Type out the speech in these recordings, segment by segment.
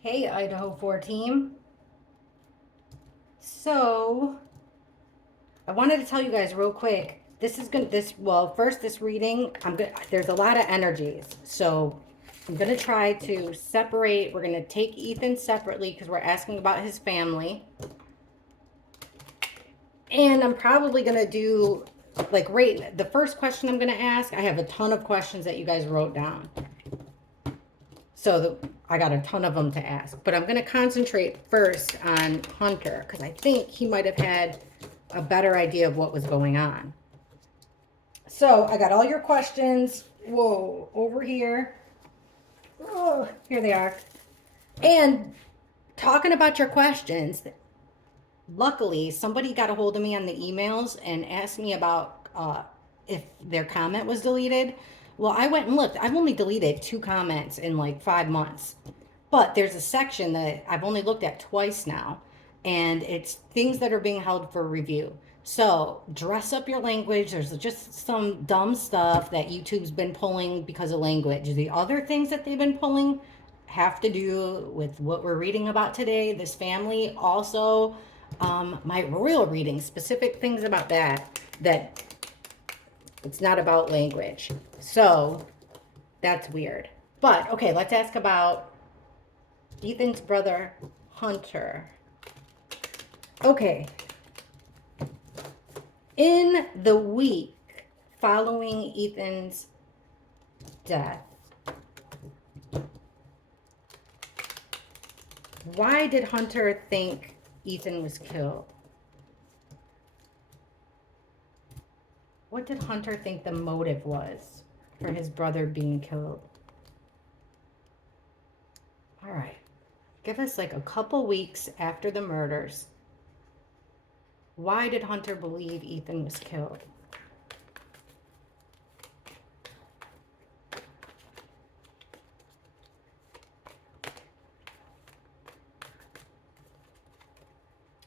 Hey, Idaho 4 team. So, I wanted to tell you guys real quick. First this reading, there's a lot of energies. So, I'm going to try to separate. We're going to take Ethan separately because we're asking about his family. And I'm probably going to do the first question I'm going to ask. I have a ton of questions that you guys wrote down. I got a ton of them to ask, but I'm going to concentrate first on Hunter because I think he might have had a better idea of what was going on. So I got all your questions. Whoa, over here. Oh, here they are. And talking about your questions, luckily somebody got a hold of me on the emails and asked me about if their comment was deleted. Well, I went and looked. I've only deleted 2 comments in like 5 months. But there's a section that I've only looked at twice now, and it's things that are being held for review. So dress up your language. There's just some dumb stuff that YouTube's been pulling because of language. The other things that they've been pulling have to do with what we're reading about today, this family. Also, my royal reading, specific things about that it's not about language. So that's weird. But okay, let's ask about Ethan's brother, Hunter. Okay. In the week following Ethan's death, why did Hunter think Ethan was killed? What did Hunter think the motive was for his brother being killed? All right. Give us like a couple weeks after the murders. Why did Hunter believe Ethan was killed?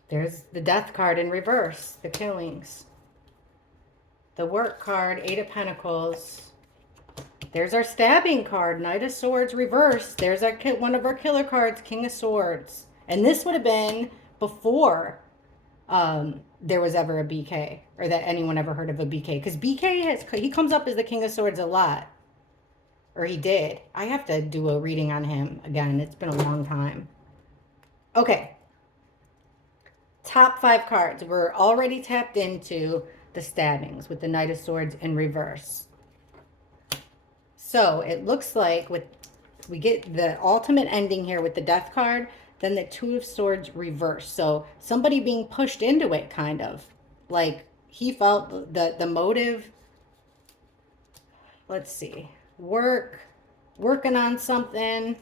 There's the death card in reverse, the killings. The work card, 8 of Pentacles. There's our stabbing card, Knight of Swords reverse. There's our one of our killer cards, King of Swords. And this would have been before there was ever a BK, or that anyone ever heard of a BK. Because he comes up as the King of Swords a lot. Or he did. I have to do a reading on him again. It's been a long time. Okay. Top 5 cards. We're already tapped into the stabbings with the Knight of Swords in reverse. So it looks like we get the ultimate ending here with the death card, then the 2 of Swords reverse. So somebody being pushed into it, kind of. Like he felt the motive. Let's see. Working on something.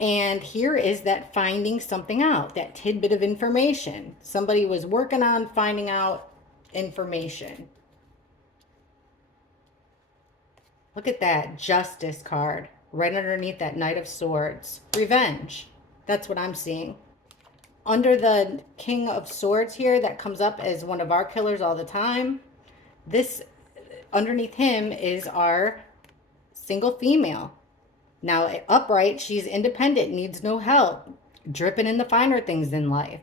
And here is that finding something out, that tidbit of information. Somebody was working on finding out information. Look at that Justice card right underneath that Knight of Swords. Revenge. That's what I'm seeing. Under the King of Swords here, that comes up as one of our killers all the time. This, underneath him, is our single female. Now, upright, she's independent, needs no help, dripping in the finer things in life.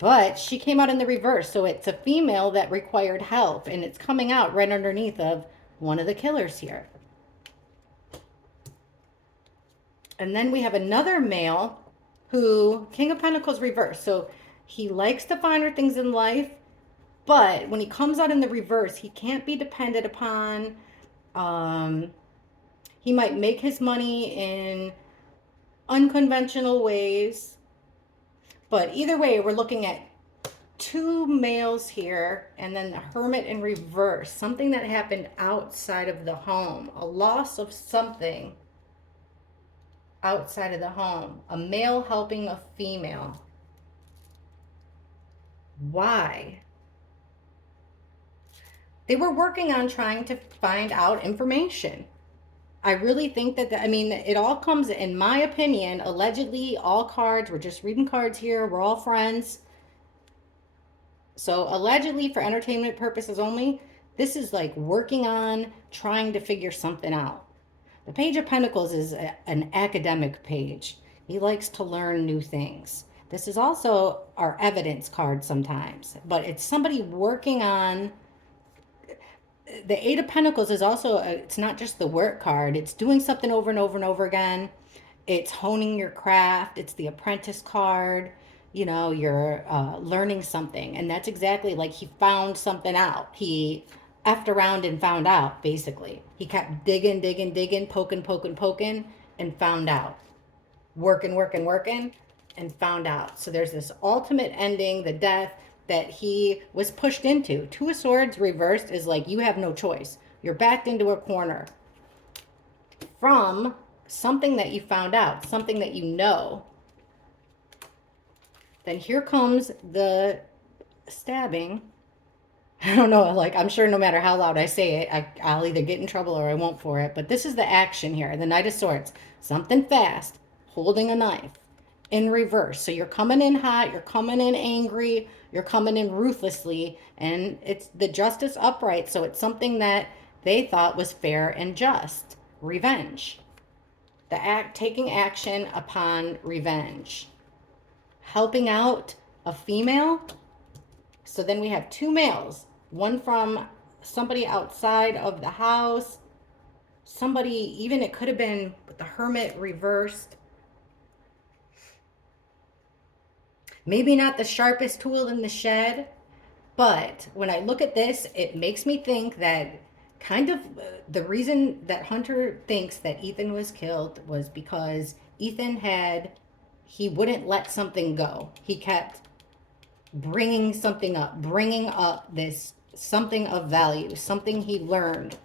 But she came out in the reverse, so it's a female that required help, and it's coming out right underneath of one of the killers here. And then we have another male who, King of Pentacles reverse. So he likes the finer things in life, but when he comes out in the reverse, he can't be depended upon. He might make his money in unconventional ways. But either way, we're looking at 2 males here, and then the Hermit in reverse. Something that happened outside of the home. A loss of something outside of the home. A male helping a female. Why? They were working on trying to find out information. I really think that, it all comes, in my opinion, allegedly, all cards, we're just reading cards here, we're all friends. So allegedly, for entertainment purposes only, this is like working on trying to figure something out. The Page of Pentacles is an academic page. He likes to learn new things. This is also our evidence card sometimes, but it's somebody working on the Eight of Pentacles is also, it's not just the work card. It's doing something over and over and over again. It's honing your craft. It's the apprentice card. You know, you're learning something. And that's exactly like he found something out. He effed around and found out, basically. He kept digging, digging, digging, poking, poking, poking, and found out. Working, working, working, and found out. So there's this ultimate ending, the death that he was pushed into. Two of Swords reversed is like you have no choice. You're backed into a corner from something that you found out, something that you know. Then here comes the stabbing. I don't know, like I'm sure no matter how loud I say it, I'll either get in trouble or I won't for it. But this is the action here, the Knight of Swords. Something fast, holding a knife in reverse. So you're coming in hot, you're coming in angry, you're coming in ruthlessly, and it's the justice upright. So it's something that they thought was fair and just. Revenge. The act, taking action upon revenge. Helping out a female. So then we have two males, one from somebody outside of the house, somebody, even it could have been with the Hermit reversed. Maybe not the sharpest tool in the shed, but when I look at this, it makes me think that kind of the reason that Hunter thinks that Ethan was killed was because he wouldn't let something go. He kept bringing something up, bringing up this something of value, something he learned,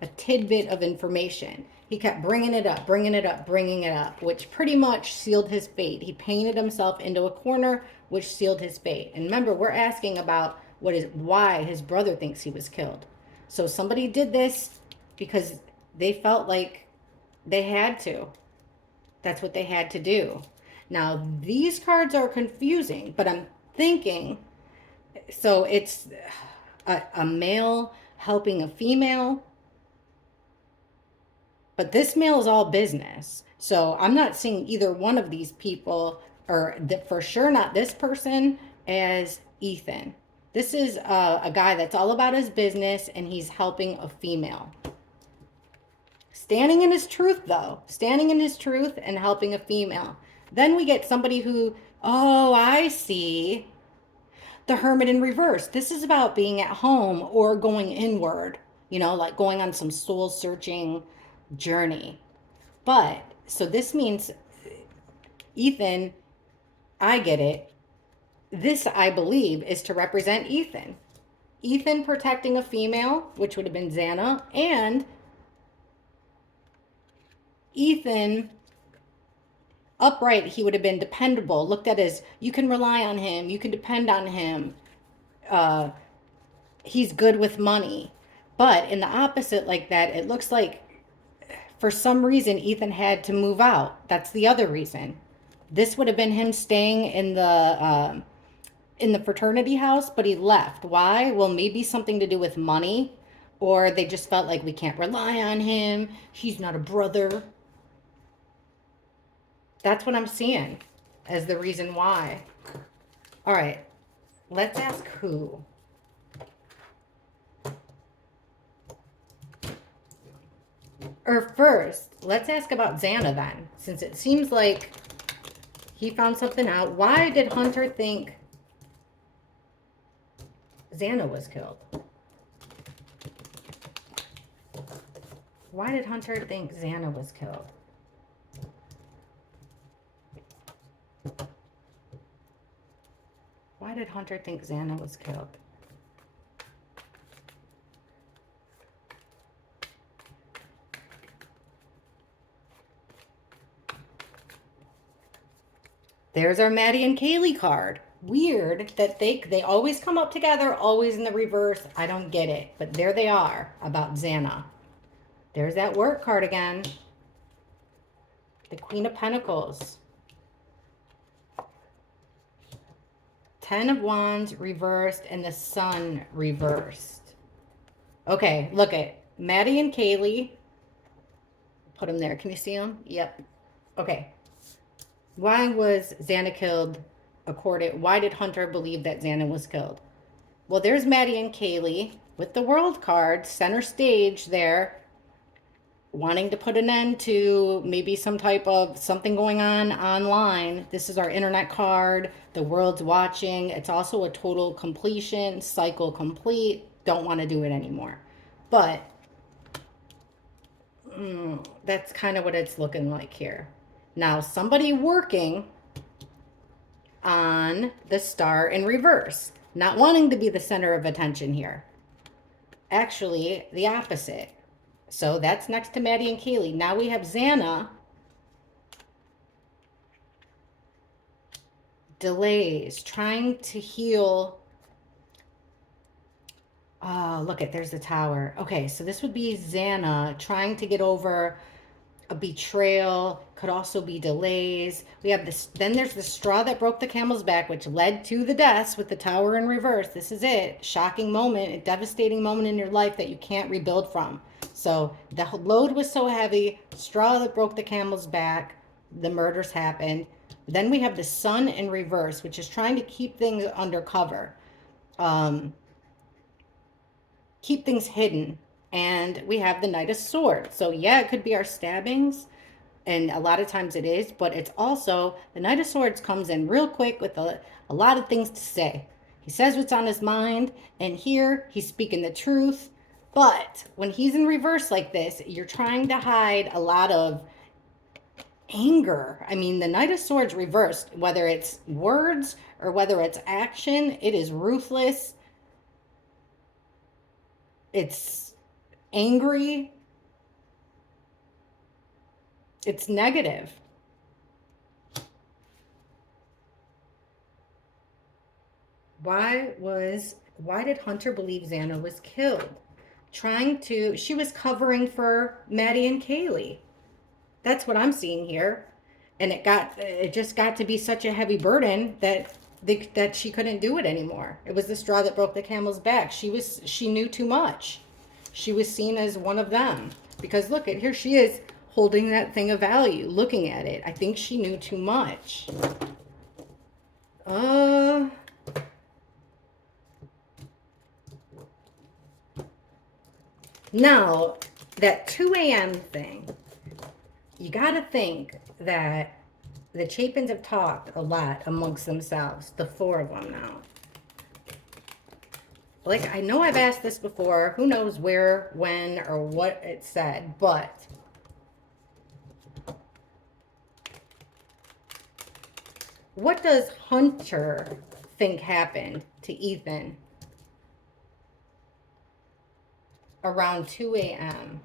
a tidbit of information. He kept bringing it up, bringing it up, bringing it up, which pretty much sealed his fate. He painted himself into a corner, which sealed his fate. And remember, we're asking about why his brother thinks he was killed. So somebody did this because they felt like they had to. That's what they had to do. Now, these cards are confusing, but I'm thinking, so it's a male helping a female, but this male is all business. So I'm not seeing either one of these people, or for sure not this person, as Ethan. This is a guy that's all about his business, and he's helping a female. Standing in his truth, though. Standing in his truth and helping a female. Then we get somebody who, oh, I see. The Hermit in reverse. This is about being at home or going inward, like going on some soul searching journey. But so this means Ethan, I get it. This, I believe, is to represent Ethan. Ethan protecting a female, which would have been Xana, and Ethan upright, he would have been dependable, looked at as you can rely on him, you can depend on him, he's good with money. But in the opposite like that, it looks like for some reason Ethan had to move out. That's the other reason. This would have been him staying in the fraternity house, but he left. Why? Well, maybe something to do with money, or they just felt like we can't rely on him, he's not a brother. That's what I'm seeing as the reason why. All right, let's ask who. Or first, let's ask about Xana then, since it seems like he found something out. Why did Hunter think Xana was killed? Why did Hunter think Xana was killed? Why did Hunter think Xana was killed? There's our Maddie and Kaylee card. Weird that they always come up together, always in the reverse. I don't get it. But there they are about Xana. There's that work card again. The Queen of Pentacles. 10 of Wands reversed and the Sun reversed. Okay, look at Maddie and Kaylee. Put them there. Can you see them? Yep. Okay. Why was Xana killed? Why did Hunter believe that Xana was killed? Well, there's Maddie and Kaylee with the world card, center stage there, wanting to put an end to maybe some type of something going on online. This is our internet card. The world's watching. It's also a total completion, cycle complete. Don't want to do it anymore. But that's kind of what it's looking like here. Now, somebody working on the star in reverse, not wanting to be the center of attention here. Actually, the opposite. So that's next to Maddie and Kaylee. Now we have Xana. Delays, trying to heal. Oh, look at, there's the tower. Okay, so this would be Xana trying to get over a betrayal, could also be delays. We have this, then there's the straw that broke the camel's back, which led to the deaths with the tower in reverse. This is it. Shocking moment, a devastating moment in your life that you can't rebuild from. So the load was so heavy, straw that broke the camel's back, the murders happened. Then we have the sun in reverse, which is trying to keep things undercover, keep things hidden. And we have the Knight of Swords. So yeah, it could be our stabbings, and a lot of times it is, but it's also the Knight of Swords comes in real quick with a lot of things to say. He says what's on his mind, and here he's speaking the truth. But when he's in reverse like this, you're trying to hide a lot of anger. I mean, the Knight of Swords reversed, whether it's words or whether it's action, it is ruthless. It's angry. It's negative. Why did Hunter believe Xana was killed? She was covering for Maddie and Kaylee. That's what I'm seeing here. And it just got to be such a heavy burden that she couldn't do it anymore. It was the straw that broke the camel's back. She knew too much. She was seen as one of them. Because look, here she is holding that thing of value, looking at it. I think she knew too much. Now, that 2 a.m. thing, you got to think that the Chapins have talked a lot amongst themselves, the 4 of them now. Like, I know I've asked this before. Who knows where, when, or what it said, but what does Hunter think happened to Ethan around 2 a.m.?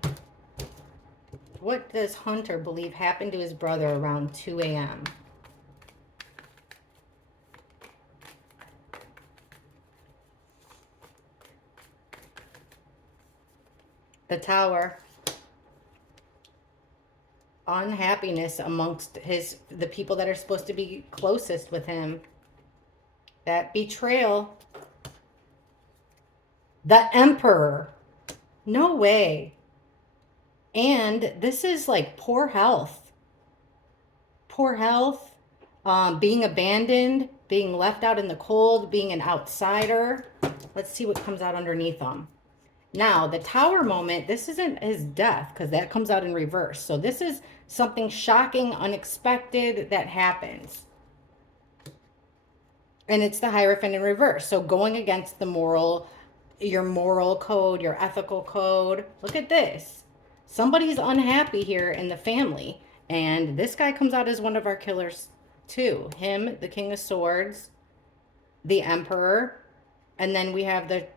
What does Hunter believe happened to his brother around 2 a.m.? The tower. Unhappiness amongst the people that are supposed to be closest with him. That betrayal. The Emperor. No way. And this is like poor health. Poor health. Being abandoned. Being left out in the cold. Being an outsider. Let's see what comes out underneath them. Now, the tower moment, this isn't his death because that comes out in reverse. So this is something shocking, unexpected that happens. And it's the Hierophant in reverse. So going against your moral code, your ethical code. Look at this. Somebody's unhappy here in the family. And this guy comes out as one of our killers too. Him, the King of Swords, the Emperor, and then we have the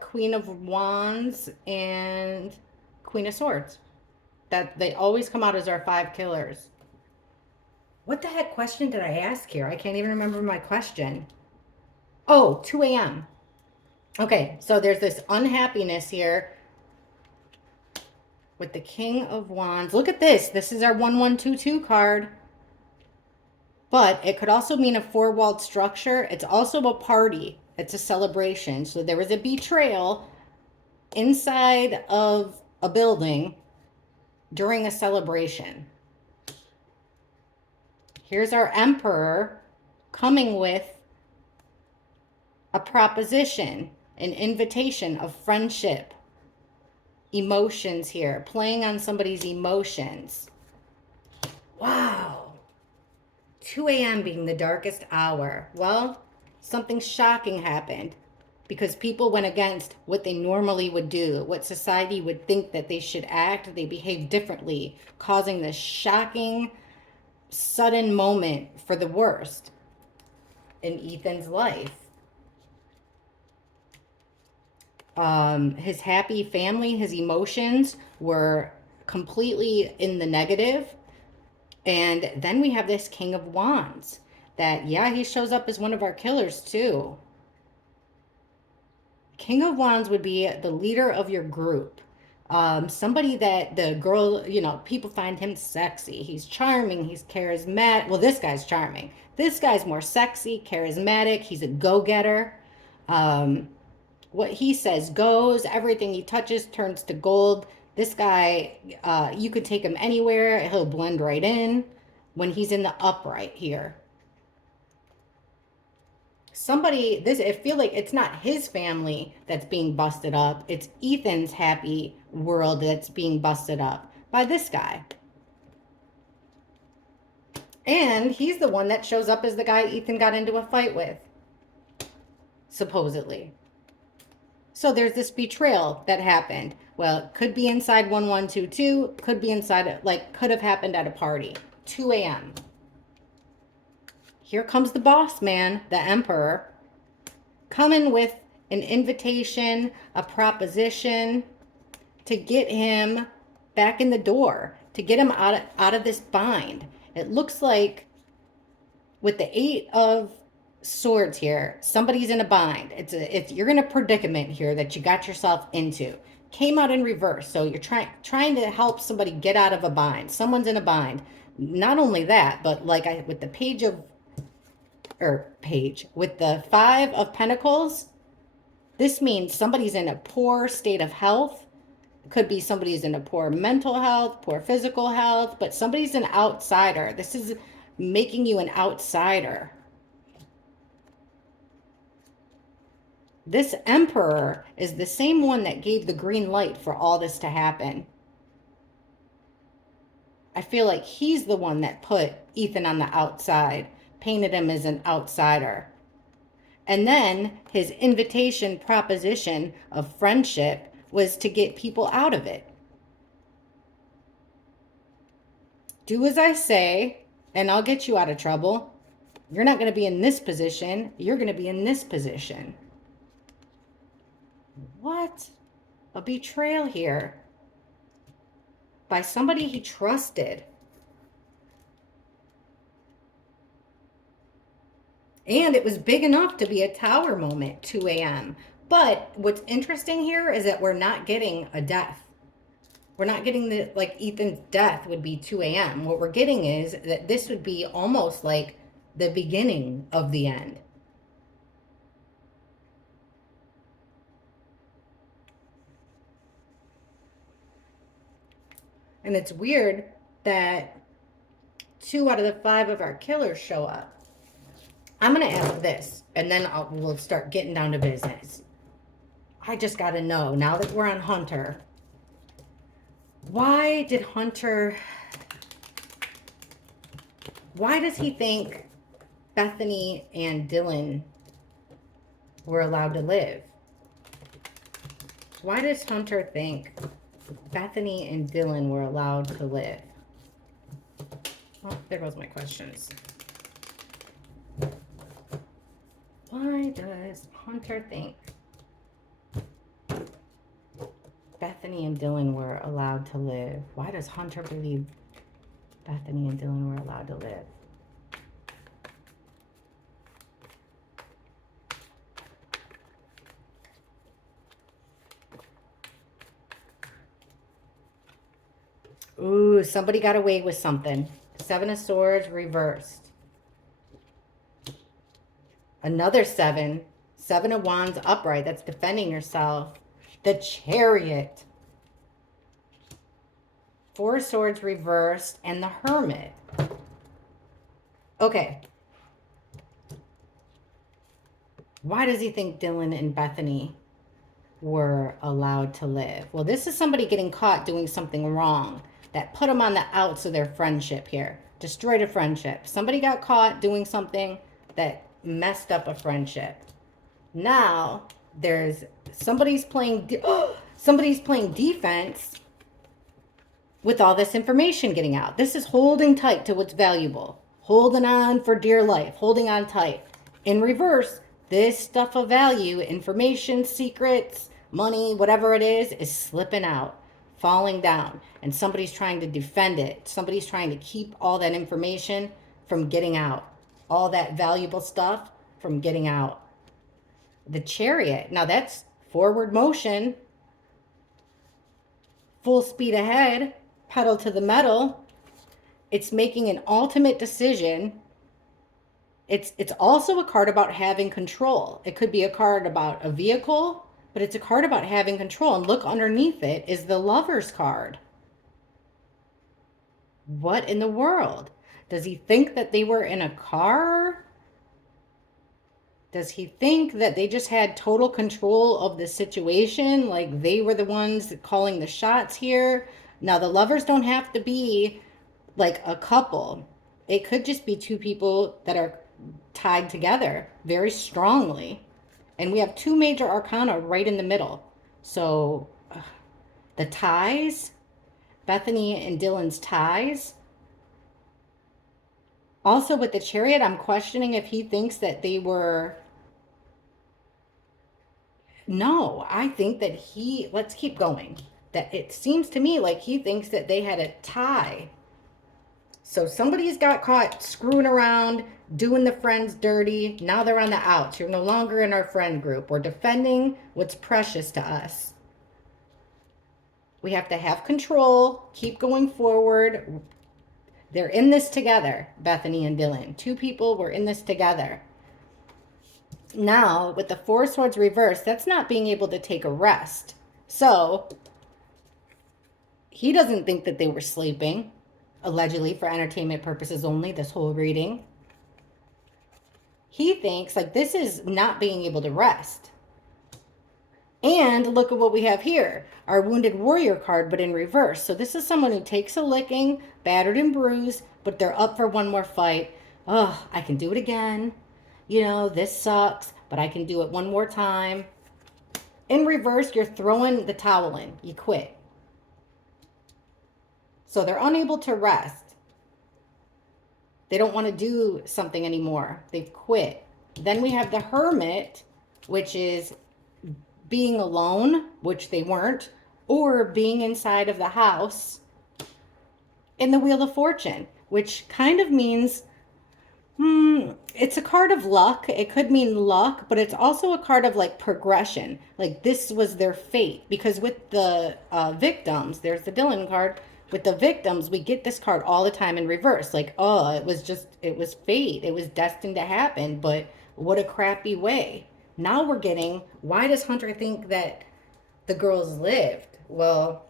Queen of Wands and Queen of Swords. That they always come out as our 5 killers. What the heck question did I ask here? I can't even remember my question. Oh, 2 a.m. Okay, so there's this unhappiness here with the King of Wands. Look at this. This is our 1122 card. But it could also mean a 4-walled structure. It's also a party. It's a celebration. So there was a betrayal inside of a building during a celebration. Here's our Emperor coming with a proposition, an invitation of friendship, emotions here, playing on somebody's emotions. Wow. 2 a.m. being the darkest hour. Well, something shocking happened because people went against what they normally would do, what society would think that they should act. They behaved differently, causing this shocking, sudden moment for the worst in Ethan's life. His happy family, his emotions were completely in the negative. And then we have this King of Wands that, yeah, he shows up as one of our killers too. King of Wands would be the leader of your group. Somebody that the girl, you know, people find him sexy. He's charming. He's charismatic. Well, this guy's charming. This guy's more sexy, charismatic. He's a go-getter. What he says goes. Everything he touches turns to gold. This guy, you could take him anywhere. He'll blend right in when he's in the upright here. Somebody, I feel like it's not his family that's being busted up. It's Ethan's happy world that's being busted up by this guy. And he's the one that shows up as the guy Ethan got into a fight with, supposedly. So there's this betrayal that happened. Well, it could be inside 1122, could be inside, like, could have happened at a party. 2 a.m. Here comes the boss man, the Emperor, coming with an invitation, a proposition to get him back in the door, to get him out of this bind. It looks like with the 8 of Swords here, somebody's in a bind. You're in a predicament here that you got yourself into. Came out in reverse, so you're trying to help somebody get out of a bind. Someone's in a bind. Not only that, but like with the with the 5 of Pentacles, this means somebody's in a poor state of health. It could be somebody's in a poor mental health, poor physical health, but somebody's an outsider. This is making you an outsider. This Emperor is the same one that gave the green light for all this to happen. I feel like he's the one that put Ethan on the outside, painted him as an outsider. And then his invitation proposition of friendship was to get people out of it. Do as I say, and I'll get you out of trouble. You're not going to be in this position. You're going to be in this position. What? A betrayal here by somebody he trusted. And it was big enough to be a tower moment, 2 a.m. But what's interesting here is that we're not getting a death. We're not getting like Ethan's death would be 2 a.m. What we're getting is that this would be almost like the beginning of the end. And it's weird that 2 out of the 5 of our killers show up. I'm going to ask this, and then we'll start getting down to business. I just got to know, now that we're on Hunter, why does he think Bethany and Dylan were allowed to live? Why does Hunter think Bethany and Dylan were allowed to live? Oh, there goes my questions. Why does Hunter think Bethany and Dylan were allowed to live? Why does Hunter believe Bethany and Dylan were allowed to live? Ooh, somebody got away with something. 7 of Swords reversed. Another 7. 7 of Wands upright. That's defending yourself. The Chariot. 4 of Swords reversed. And the Hermit. Okay. Why does he think Dylan and Bethany were allowed to live? Well, this is somebody getting caught doing something wrong that put them on the outs of their friendship here. Destroyed a friendship. Somebody got caught doing something that messed up a friendship. Now there's somebody's playing defense with all this information getting out. This is holding tight to what's valuable, holding on for dear life, holding on tight. In reverse, this stuff of value, information, secrets, money, whatever it is slipping out, falling down, and somebody's trying to defend it. Somebody's trying to keep all that information from getting out, all that valuable stuff from getting out. The Chariot, now that's forward motion, full speed ahead, pedal to the metal. It's making an ultimate decision. It's also a card about having control. It could be a card about a vehicle, but it's a card about having control. And look, underneath it is the Lover's card. What in the world? Does he think that they were in a car? Does he think that they just had total control of the situation? Like they were the ones calling the shots here? Now, the Lovers don't have to be like a couple. It could just be two people that are tied together very strongly. And we have two major arcana right in the middle. So the ties, Bethany and Dylan's ties. Also with the Chariot, I'm questioning if he thinks that they were... No, I think that let's keep going. That it seems to me like he thinks that they had a tie. So somebody's got caught screwing around, doing the friends dirty. Now they're on the outs. You're no longer in our friend group. We're defending what's precious to us. We have to have control, keep going forward. They're in this together, Bethany and Dylan. Two people were in this together. Now, with the Four Swords reversed, that's not being able to take a rest. So, he doesn't think that they were sleeping, allegedly for entertainment purposes only, this whole reading. He thinks, like, this is not being able to rest. And look at what we have here. Our Wounded Warrior card, but in reverse. So this is someone who takes a licking, battered and bruised, but they're up for one more fight. Oh, I can do it again. You know, this sucks, but I can do it one more time. In reverse, you're throwing the towel in. You quit. So they're unable to rest. They don't want to do something anymore. They've quit. Then we have the Hermit, which is being alone, which they weren't, or being inside of the house. In the Wheel of Fortune, which kind of means, it's a card of luck. It could mean luck, but it's also a card of like progression. Like this was their fate. Because with the victims, there's the Dylan card. With the victims, we get this card all the time in reverse. Like, oh, it was fate. It was destined to happen, but what a crappy way. Now we're getting, why does Hunter think that the girls lived? Well,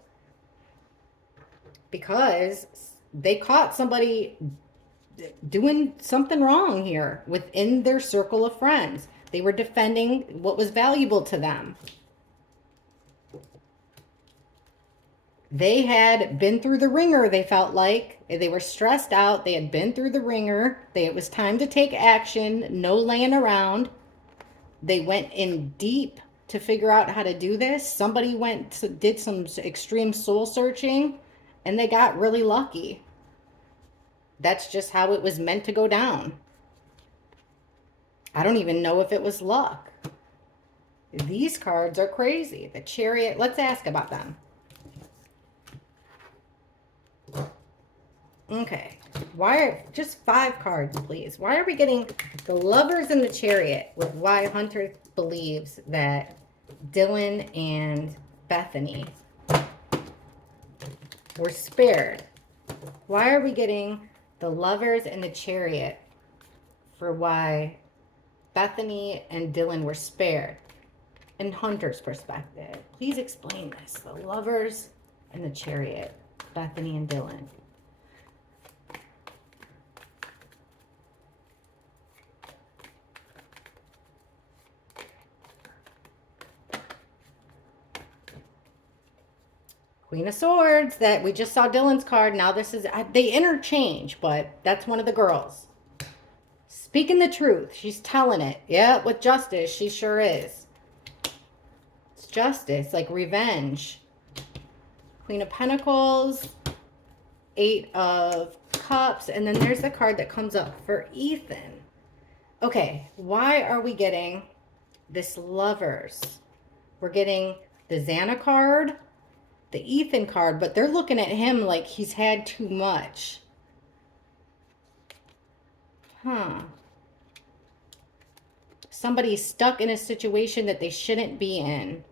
because they caught somebody doing something wrong here within their circle of friends. They were defending what was valuable to them. They had been through the ringer, they felt like. They were stressed out. They had been through the ringer. It was time to take action. No laying around. They went in deep to figure out how to do this. Somebody did some extreme soul searching, and they got really lucky. That's just how it was meant to go down. I don't even know if it was luck. These cards are crazy. The Chariot, let's ask about them. Okay, just 5 cards, please. Why are we getting the Lovers and the Chariot with why Hunter believes that Dylan and Bethany were spared? Why are we getting the Lovers and the Chariot for why Bethany and Dylan were spared in Hunter's perspective? Please explain this. The Lovers and the Chariot, Bethany and Dylan. Queen of Swords, that we just saw Dylan's card. Now this is, they interchange, but that's one of the girls. Speaking the truth. She's telling it. Yeah, with justice, she sure is. It's justice, like revenge. Queen of Pentacles, Eight of Cups, and then there's the card that comes up for Ethan. Okay, why are we getting this Lovers? We're getting the Xana card, the Ethan card, but they're looking at him like he's had too much. Huh. Somebody's stuck in a situation that they shouldn't be in.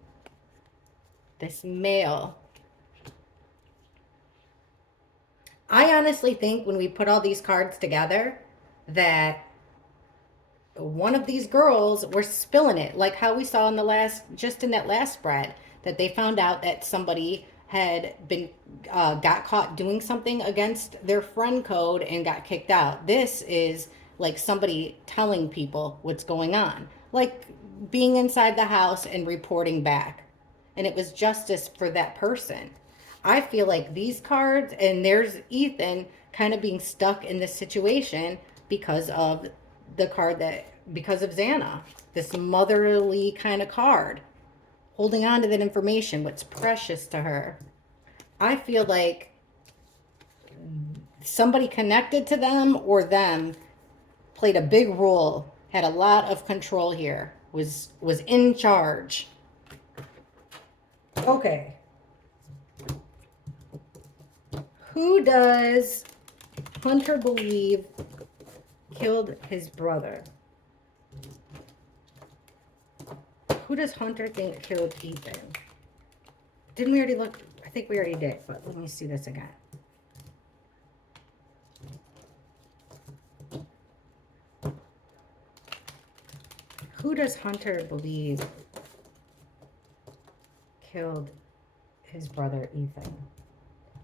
This male. I honestly think when we put all these cards together that one of these girls were spilling it, like how we saw in the last, just in that last spread, that they found out that somebody had been got caught doing something against their friend code and got kicked out. This is like somebody telling people what's going on, like being inside the house and reporting back, and it was justice for that person. I feel like these cards, and there's Ethan kind of being stuck in this situation because of the card that, because of Xana, this motherly kind of card, holding on to that information, what's precious to her. I feel like somebody connected to them or them played a big role, had a lot of control here, was in charge. Okay. Who does Hunter believe killed his brother? Who does Hunter think killed Ethan? Didn't we already look? I think we already did, but let me see this again. Who does Hunter believe killed his brother Ethan?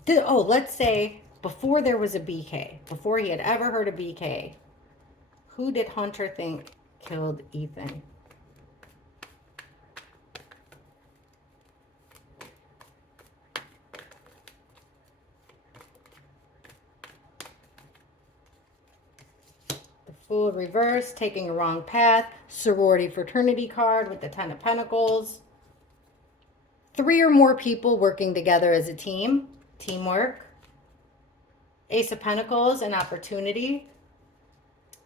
Let's say before there was a BK, before he had ever heard of BK, who did Hunter think killed Ethan? The Fool reverse, taking a wrong path, sorority fraternity card with the Ten of Pentacles. 3 or more people working together as a team. Teamwork. Ace of Pentacles, an opportunity.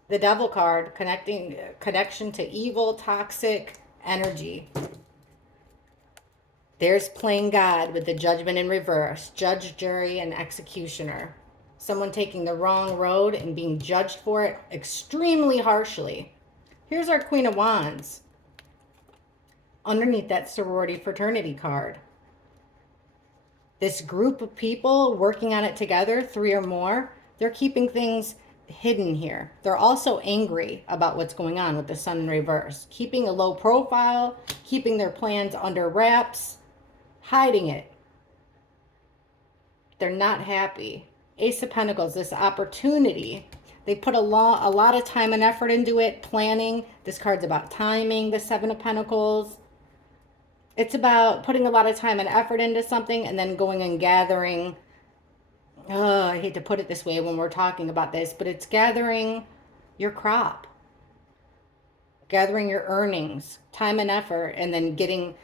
The Devil card, connection to evil, toxic energy. There's playing God with the Judgment in reverse. Judge, jury, and executioner. Someone taking the wrong road and being judged for it extremely harshly. Here's our Queen of Wands. Underneath that sorority fraternity card. This group of people working on it together, 3 or more, they're keeping things hidden here. They're also angry about what's going on with the Sun in reverse, keeping a low profile, keeping their plans under wraps, hiding it. They're not happy. Ace of Pentacles, this opportunity. They put a lot of time and effort into it, planning. This card's about timing, the Seven of Pentacles. It's about putting a lot of time and effort into something and then going and gathering. I hate to put it this way when we're talking about this, but it's gathering your crop. Gathering your earnings, time and effort, and then getting,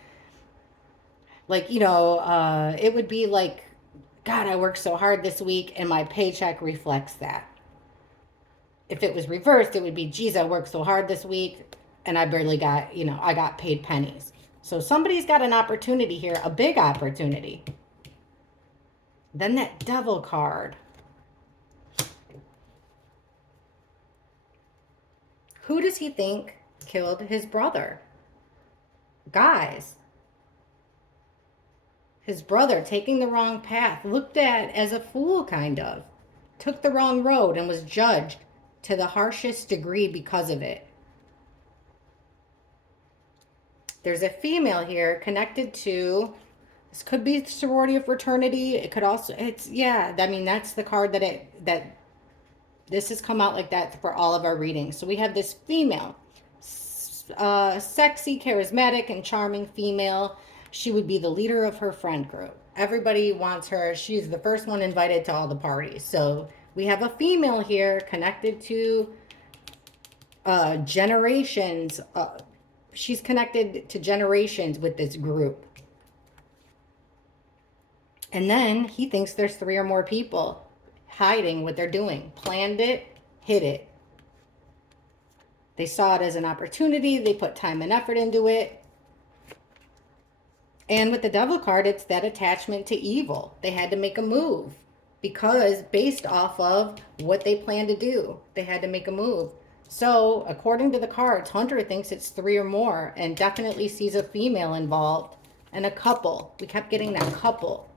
like, it would be like, God, I worked so hard this week and my paycheck reflects that. If it was reversed, it would be, geez, I worked so hard this week and I barely got, I got paid pennies. So somebody's got an opportunity here, a big opportunity. Then that Devil card. Who does he think killed his brother? Guys. His brother taking the wrong path, looked at as a fool kind of. Took the wrong road and was judged to the harshest degree because of it. There's a female here connected to, this could be sorority or fraternity. It could also, that's the card that this has come out like that for all of our readings. So we have this female, sexy, charismatic, and charming female. She would be the leader of her friend group. Everybody wants her. She's the first one invited to all the parties. So we have a female here connected to generations. She's connected to generations with this group. And then he thinks there's 3 or more people hiding what they're doing. Planned it, hid it. They saw it as an opportunity. They put time and effort into it. And with the Devil card, it's that attachment to evil. They had to make a move because based off of what they planned to do, they had to make a move. So according to the cards, Hunter thinks it's 3 or more and definitely sees a female involved and a couple. We kept getting that couple.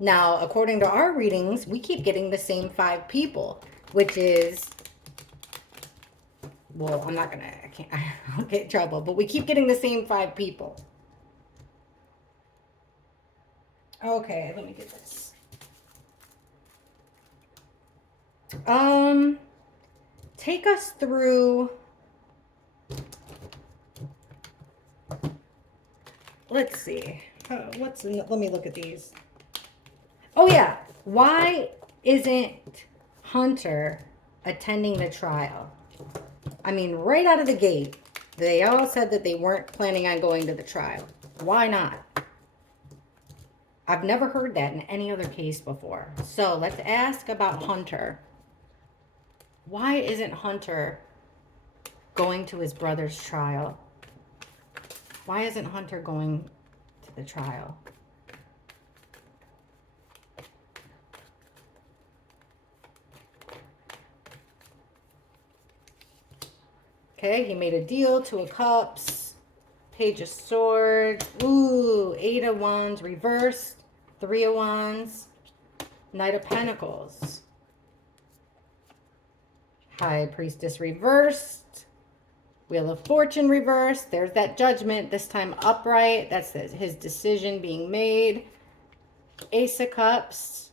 Now, according to our readings, we keep getting the same 5 people, which is, well, I'll get in trouble, but we keep getting the same 5 people. Okay, let me get this. Take us through, let's see, let me look at these. Oh yeah, why isn't Hunter attending the trial? I mean, right out of the gate, they all said that they weren't planning on going to the trial. Why not? I've never heard that in any other case before. So let's ask about Hunter. Why isn't Hunter going to his brother's trial? Why isn't Hunter going to the trial? Okay, he made a deal, 2 of Cups, Page of Swords, ooh, 8 of Wands reversed, 3 of Wands, Knight of Pentacles, High Priestess reversed, Wheel of Fortune reversed. There's that Judgment, this time upright. That's his decision being made. Ace of Cups,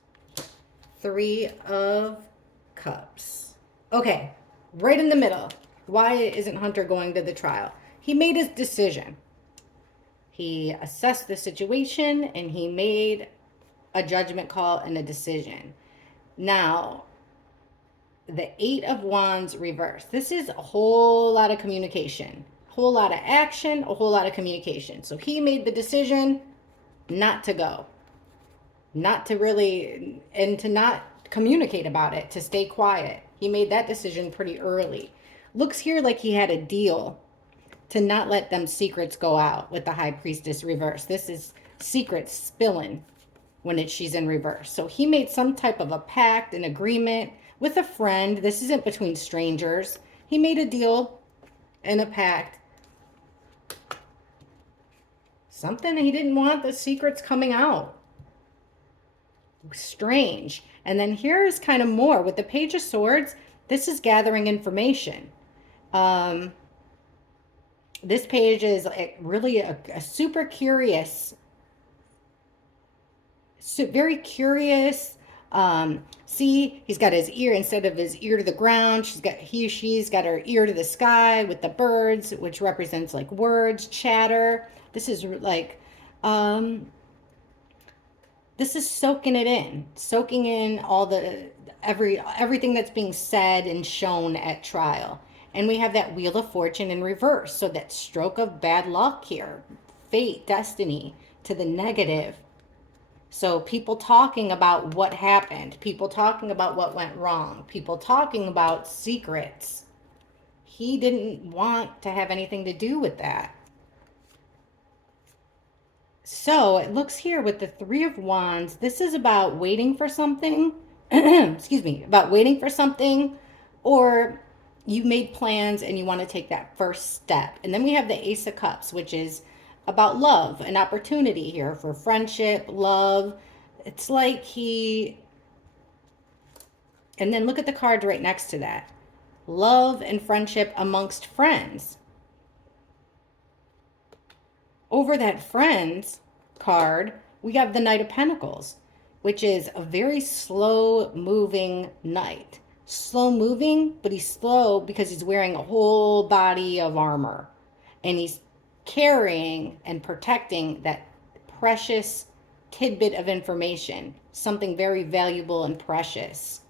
3 of Cups. Okay, right in the middle. Why isn't Hunter going to the trial? He made his decision. He assessed the situation and he made a judgment call and a decision. Now, the 8 of Wands reversed. This is a whole lot of communication, a whole lot of action, a whole lot of communication. So he made the decision not to go, not to really, and to not communicate about it, to stay quiet. He made that decision pretty early. Looks here like he had a deal to not let them secrets go out with the High Priestess reverse. This is secrets spilling when she's in reverse. So he made some type of a pact, an agreement with a friend. This isn't between strangers. He made a deal and a pact. Something he didn't want the secrets coming out. Strange. And then here's kind of more with the Page of Swords. This is gathering information. This page is really a super curious, very curious. See, he's got his ear, instead of his ear to the ground, she's got her ear to the sky with the birds, which represents like words, chatter. This is like, this is soaking in all everything that's being said and shown at trial. And we have that Wheel of Fortune in reverse. So that stroke of bad luck here, fate, destiny to the negative. So people talking about what happened, people talking about what went wrong, people talking about secrets. He didn't want to have anything to do with that. So it looks here with the 3 of Wands, this is about waiting for something, excuse me, about waiting for something, or you made plans and you want to take that first step. And then we have the Ace of Cups, which is about love, an opportunity here for friendship, love. It's like and then look at the card right next to that. Love and friendship amongst friends. Over that friends card, we have the Knight of Pentacles, which is a very slow moving knight. Slow moving, but he's slow because he's wearing a whole body of armor. And he's carrying and protecting that precious tidbit of information, something very valuable and precious,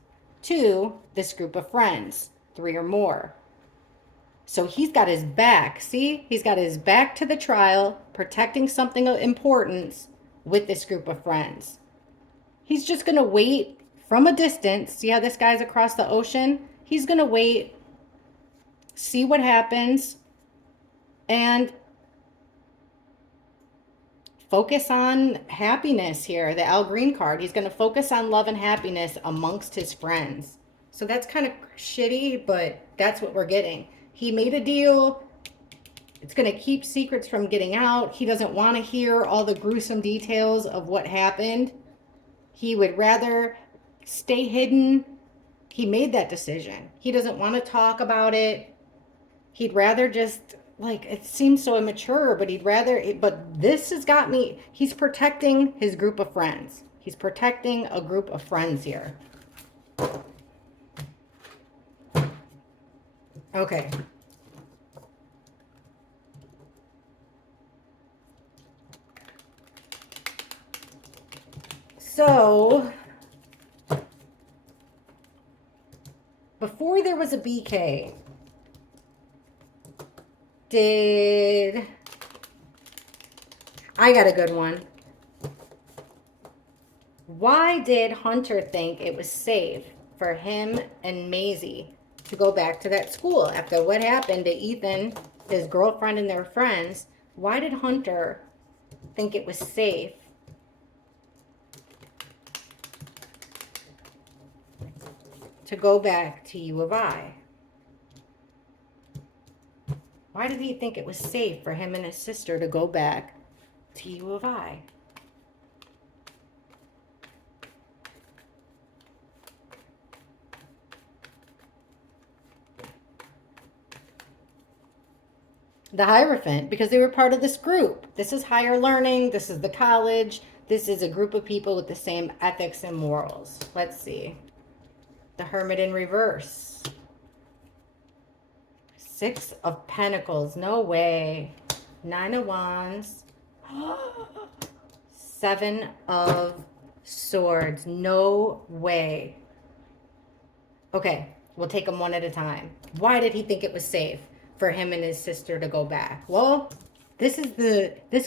to this group of friends, 3 or more. So he's got his back. See, he's got his back to the trial, protecting something of importance with this group of friends. He's just going to wait from a distance. See how this guy's across the ocean? He's going to wait, see what happens, and focus on happiness here. The Al Green card. He's going to focus on love and happiness amongst his friends. So that's kind of shitty, but that's what we're getting. He made a deal. It's going to keep secrets from getting out. He doesn't want to hear all the gruesome details of what happened. He would rather stay hidden. He made that decision. He doesn't want to talk about it. He'd rather just, like, it seems so immature, but but this has got me. He's protecting his group of friends. He's protecting a group of friends here. Okay. So, before there was a BK, I got a good one. Why did Hunter think it was safe for him and Maisie to go back to that school after what happened to Ethan, his girlfriend, and their friends? Why did Hunter think it was safe to go back to U of I? Why did he think it was safe for him and his sister to go back to U of I? The Hierophant, because they were part of this group. This is higher learning. This is the college. This is a group of people with the same ethics and morals. Let's see. The Hermit in reverse. 6 of Pentacles. No way. 9 of Wands. 7 of Swords. No way. Okay, we'll take them one at a time. Why did he think it was safe for him and his sister to go back? Well, this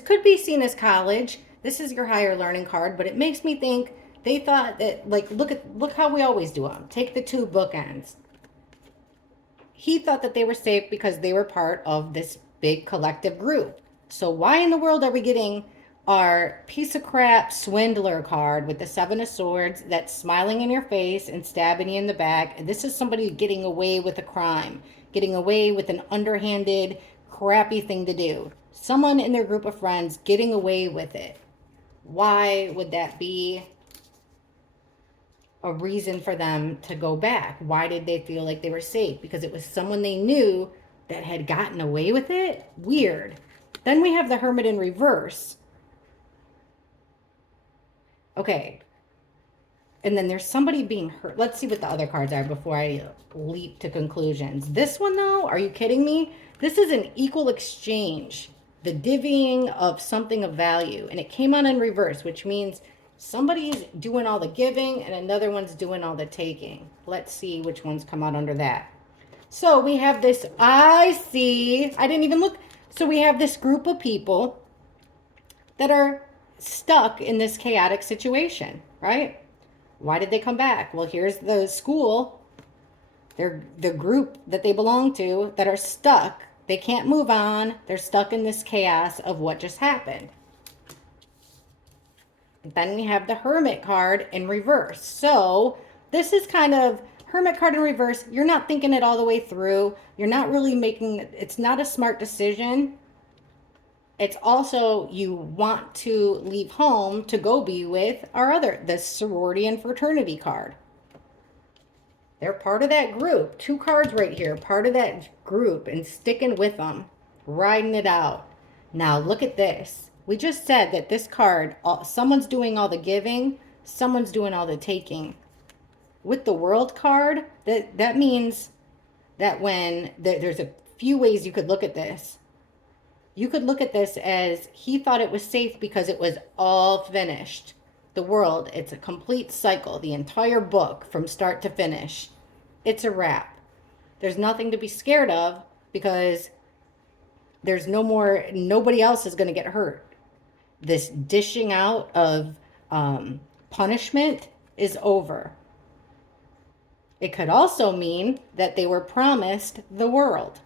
could be seen as college. This is your higher learning card, but it makes me think they thought that, like, look how we always do them. Take the 2 bookends. He thought that they were safe because they were part of this big collective group. So why in the world are we getting our piece of crap swindler card with the 7 of Swords that's smiling in your face and stabbing you in the back? And this is somebody getting away with a crime, getting away with an underhanded, crappy thing to do. Someone in their group of friends getting away with it. Why would that be a reason for them to go back? Why did they feel like they were safe? Because it was someone they knew that had gotten away with it? Weird. Then we have the Hermit in reverse. Okay. And then there's somebody being hurt. Let's see what the other cards are before I leap to conclusions. This one, though, are you kidding me? This is an equal exchange. The divvying of something of value. And it came on in reverse, which means somebody's doing all the giving and another one's doing all the taking. Let's see which ones come out under that. So we have this, I didn't even look. So we have this group of people that are stuck in this chaotic situation, right? Why did they come back? Well, here's the school. They're the group that they belong to that are stuck. They can't move on. They're stuck in this chaos of what just happened. Then we have the Hermit card in reverse. So this is kind of Hermit card in reverse. You're not thinking it all the way through. You're not really it's not a smart decision. It's also you want to leave home to go be with the sorority and fraternity card. They're part of that group. 2 cards right here, part of that group, and sticking with them, riding it out. Now look at this. We just said that this card, someone's doing all the giving, someone's doing all the taking. With the World card, that means that when there's a few ways you could look at this. You could look at this as he thought it was safe because it was all finished. The world, it's a complete cycle, the entire book from start to finish. It's a wrap. There's nothing to be scared of because there's no more, nobody else is going to get hurt. This dishing out of punishment is over. It could also mean that they were promised the world.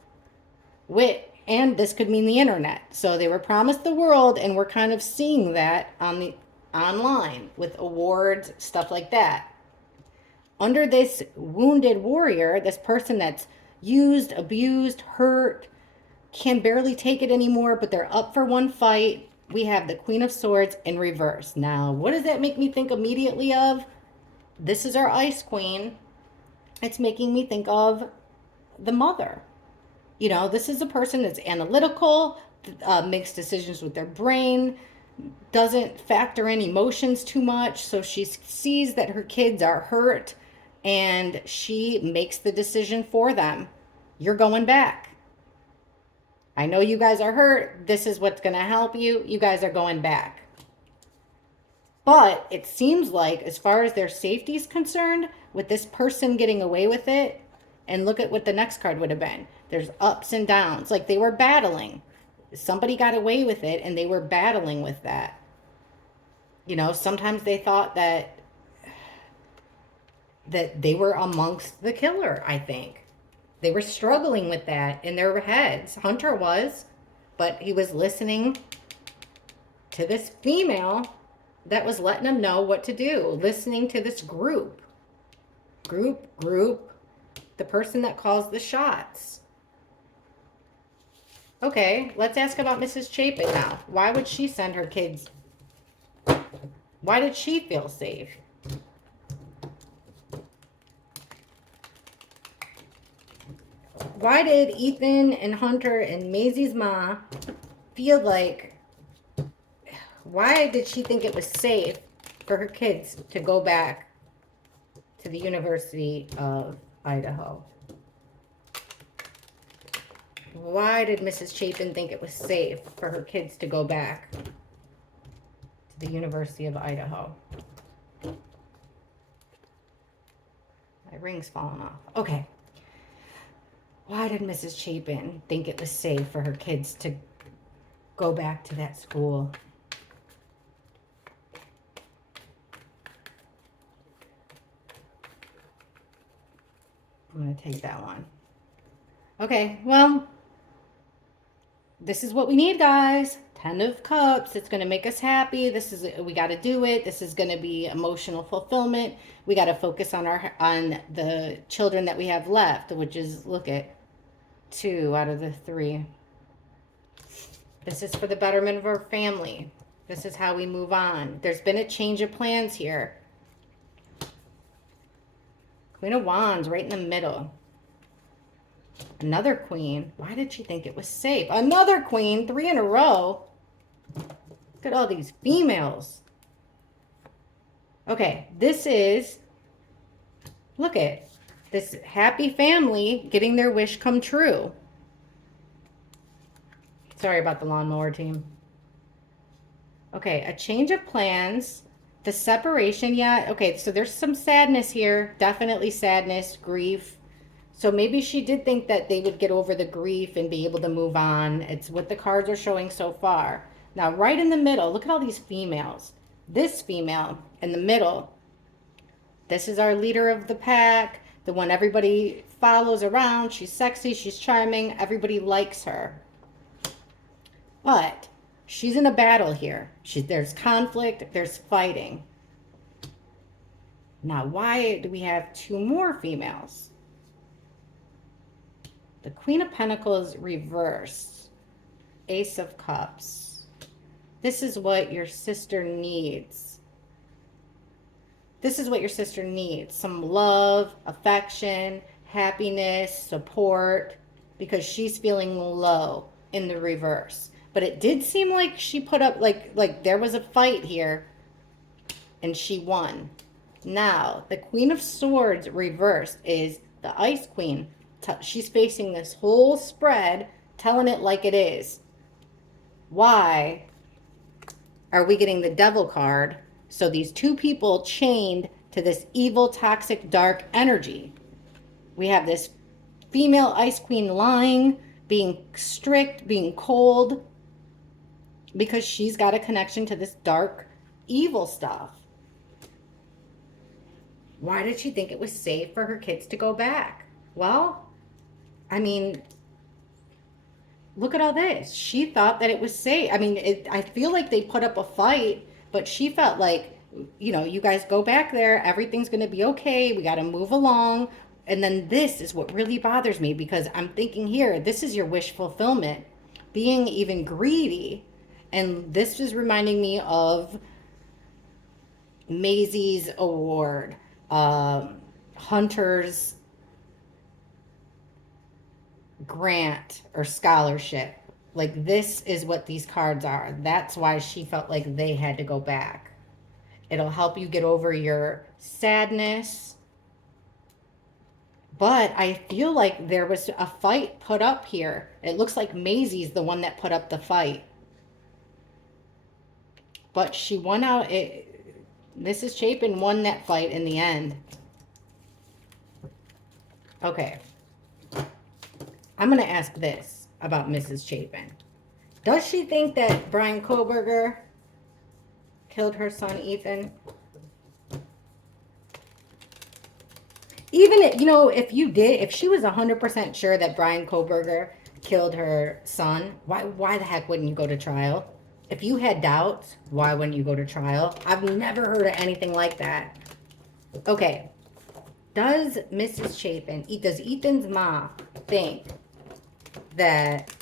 And this could mean the internet. So they were promised the world, and we're kind of seeing that on the online with awards, stuff like that. Under this wounded warrior, this person that's used, abused, hurt, can barely take it anymore, but they're up for one fight, we have the Queen of Swords in reverse. Now, what does that make me think immediately of? This is our Ice Queen. It's making me think of the mother. You know, this is a person that's analytical, makes decisions with their brain, doesn't factor in emotions too much. So she sees that her kids are hurt and she makes the decision for them. You're going back. I know you guys are hurt. This is what's going to help you. You guys are going back. But it seems like, as far as their safety is concerned, with this person getting away with it, and look at what the next card would have been. There's ups and downs. Like they were battling. Somebody got away with it and they were battling with that. You know, sometimes they thought that they were amongst the killer, I think. They were struggling with that in their heads. Hunter was, but he was listening to this female that was letting him know what to do. Listening to this group. The person that calls the shots. Okay, let's ask about Mrs. Chapin now. Why would she send her kids? Why did she feel safe? Why did Ethan and Hunter and Maisie's ma feel like, why did she think it was safe for her kids to go back to the University of Idaho? Why did Mrs. Chapin think it was safe for her kids to go back to the University of Idaho? My ring's falling off. Okay. Why did Mrs. Chapin think it was safe for her kids to go back to that school? I'm going to take that one. Okay, well, this is what we need, guys. 10 of Cups. It's going to make us happy. We got to do it. This is going to be emotional fulfillment. We got to focus on the children that we have left, which is, look at 2 out of the 3. This is for the betterment of our family. This is how we move on. There's been a change of plans here. Queen of Wands right in the middle. Another queen. Why did she think it was safe? Another queen, 3 in a row. Look at all these females. Okay, this is, look at this happy family getting their wish come true. Sorry about the lawnmower team. Okay, a change of plans. The separation, yeah. Okay, so there's some sadness here. Definitely sadness, grief. So maybe she did think that they would get over the grief and be able to move on. It's what the cards are showing so far. Now, right in the middle, look at all these females. This female in the middle, this is our leader of the pack, the one everybody follows around. She's sexy, she's charming, everybody likes her. But she's in a battle here. There's conflict, there's fighting. Now, why do we have 2 more females? The Queen of Pentacles reversed. Ace of Cups. This is what your sister needs. This is what your sister needs. Some love, affection, happiness, support, because she's feeling low in the reverse. But it did seem like she put up, like there was a fight here, and she won. Now, the Queen of Swords reversed is the Ice Queen. She's facing this whole spread, telling it like it is. why are we getting the devil card? So these two people chained to this evil, toxic, dark energy. We have this female ice queen lying, being strict, being cold, because she's got a connection to this dark, evil stuff. Why did she think it was safe for her kids to go back? Well, I mean, look at all this. She thought that it was safe. I mean, I feel like they put up a fight, but she felt like, you guys go back there. Everything's going to be okay. We got to move along. And then this is what really bothers me, because I'm thinking here, this is your wish fulfillment, being even greedy. And this is reminding me of Maisie's award, Hunter's grant or scholarship. Like, this is what these cards are. That's why she felt like they had to go back. It'll help you get over your sadness. But I feel like there was a fight put up here. It looks like Maisie's the one that put up the fight. But she won out. Mrs. Chapin won that fight in the end. Okay. I'm going to ask this about Mrs. Chapin. Does she think that Brian Koberger killed her son, Ethan? Even, if she was 100% sure that Brian Koberger killed her son, why the heck wouldn't you go to trial? If you had doubts, why wouldn't you go to trial? I've never heard of anything like that. Okay. Does Mrs. Chapin, does Ethan's mom think that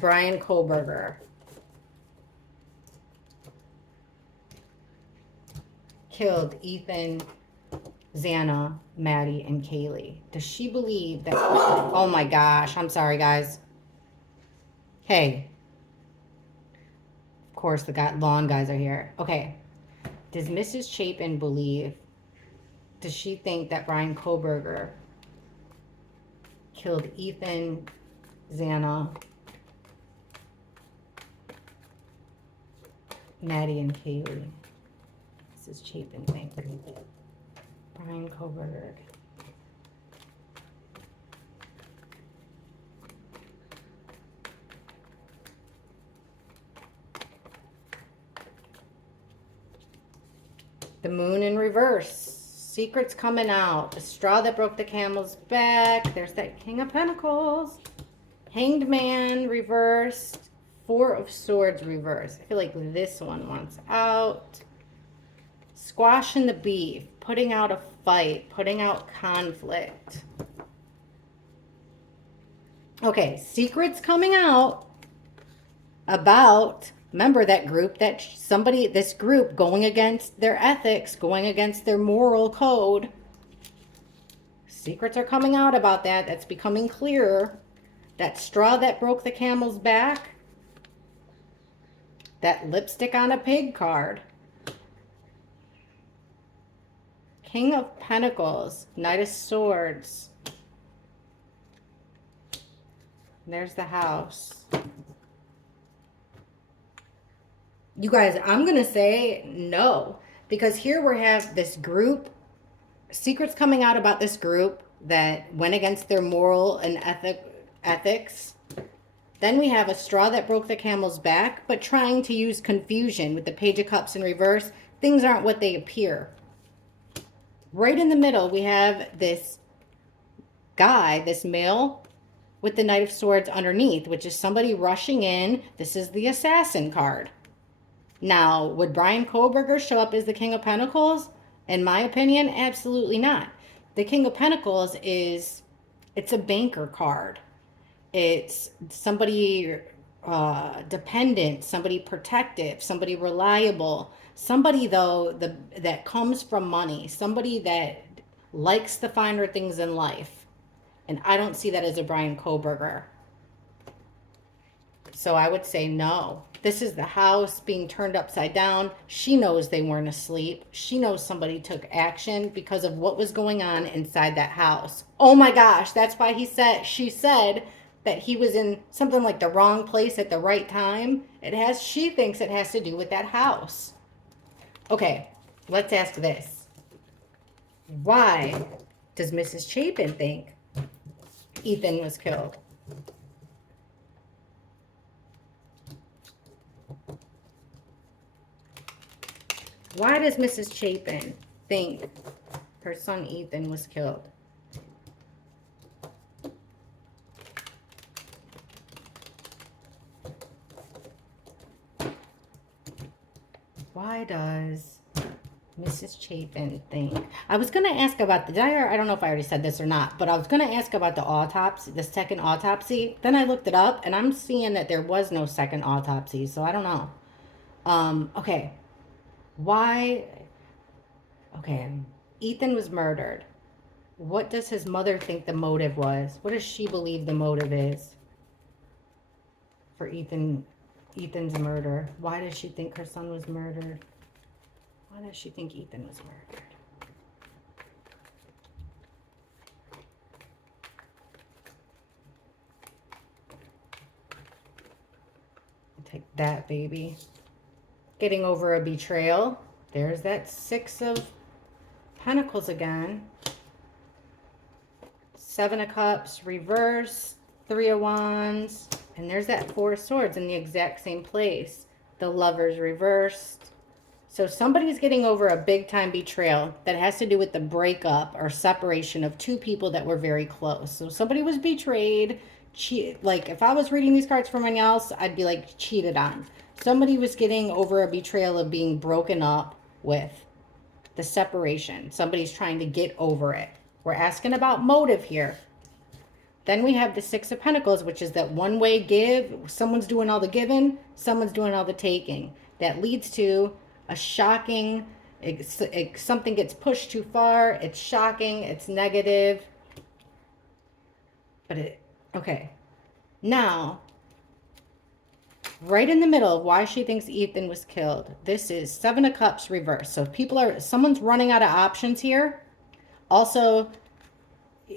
Brian Koberger killed Ethan, Xana, Maddie, and Kaylee? Does she believe that... Oh my gosh. I'm sorry, guys. Hey. Of course, the lawn guys are here. Okay. Does Mrs. Chapin believe... Does she think that Brian Koberger killed Ethan, Xana, Maddie, and Kaylee? Mrs. Chapin think Brian Koberger. The moon in reverse. Secrets coming out. The straw that broke the camel's back. There's that King of Pentacles. Hanged Man reversed. Four of Swords reversed. I feel like this one wants out. Squashing the beef. Putting out a fight. Putting out conflict. Okay, secrets coming out about... Remember that group, this group going against their ethics, going against their moral code. Secrets are coming out about that. That's becoming clearer. That straw that broke the camel's back. That lipstick on a pig card. King of Pentacles, Knight of Swords. There's the house. You guys, I'm going to say no, because here we have this group, secrets coming out about this group that went against their moral and ethics. Then we have a straw that broke the camel's back, but trying to use confusion with the Page of Cups in reverse. Things aren't what they appear. Right in the middle, we have this guy, this male, with the Knight of Swords underneath, which is somebody rushing in. This is the Assassin card. Now, would Brian Koberger show up as the King of Pentacles? In my opinion, absolutely not. The King of Pentacles it's a banker card. It's somebody dependent, somebody protective, somebody reliable, somebody, though, that comes from money, somebody that likes the finer things in life. And I don't see that as a Brian Koberger. So I would say no. This is the house being turned upside down. She knows they weren't asleep. She knows somebody took action because of what was going on inside that house. Oh my gosh, that's why she said that he was in something like the wrong place at the right time. She thinks it has to do with that house. Okay, let's ask this. Why does Mrs. Chapin think Ethan was killed? Why does Mrs. Chapin think her son Ethan was killed? Why does Mrs. Chapin think? I was going to ask about the, I don't know if I already said this or not, but I was going to ask about the autopsy, the second autopsy. Then I looked it up and I'm seeing that there was no second autopsy, so I don't know. Okay. Why? Okay. Ethan was murdered. What does his mother think the motive was? What does she believe the motive is for Ethan's murder? Why does she think her son was murdered? Why does she think Ethan was murdered? Take that, baby. Getting over a betrayal. There's that 6 of Pentacles again. 7 of Cups, reverse, 3 of Wands, and there's that 4 of Swords in the exact same place. The Lovers reversed. So somebody's getting over a big time betrayal that has to do with the breakup or separation of 2 people that were very close. So somebody was betrayed. Like if I was reading these cards for someone else, I'd be like cheated on. Somebody was getting over a betrayal of being broken up with, the separation. Somebody's trying to get over it. We're asking about motive here. Then we have the 6 of Pentacles, which is that one-way give. Someone's doing all the giving, someone's doing all the taking. That leads to a shocking, something gets pushed too far. It's shocking, it's negative. But okay. Now, right in the middle of why she thinks Ethan was killed, this is 7 of Cups reversed. So someone's running out of options here. Also,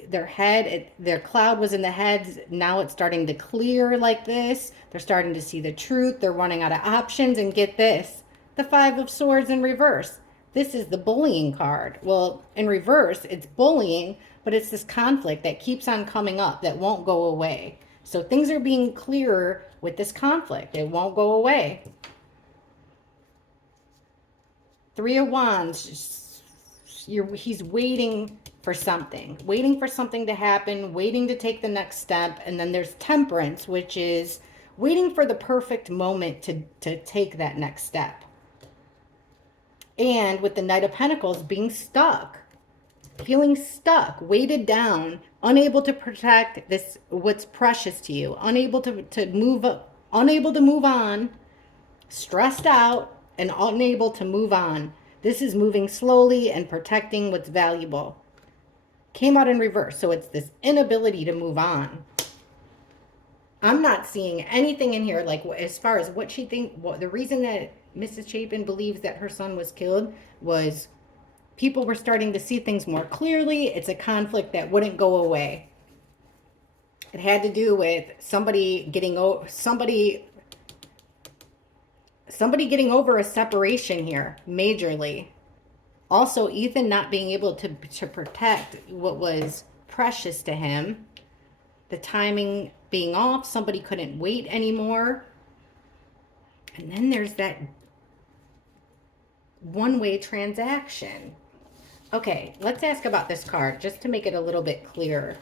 their cloud was in the head. Now it's starting to clear like this. They're starting to see the truth. They're running out of options. And get this, the 5 of Swords in reverse. This is the bullying card. Well, in reverse, it's bullying, but it's this conflict that keeps on coming up that won't go away. So things are being clearer with this conflict. It won't go away. 3 of Wands. He's waiting for something to happen, waiting to take the next step. And then there's Temperance, which is waiting for the perfect moment to take that next step. And with the Knight of Pentacles, being stuck, feeling stuck, weighted down, unable to protect what's precious to you, unable to move on, stressed out and unable to move on. This is moving slowly and protecting what's valuable. Came out in reverse, so it's this inability to move on. I'm not seeing anything in here like as far as what she thinks. The reason that Mrs. Chapin believes that her son was killed was people were starting to see things more clearly. It's a conflict that wouldn't go away. It had to do with somebody getting over a separation here, majorly. Also, Ethan not being able to protect what was precious to him. The timing being off. Somebody couldn't wait anymore. And then there's that one-way transaction. Okay, let's ask about this card just to make it a little bit clearer.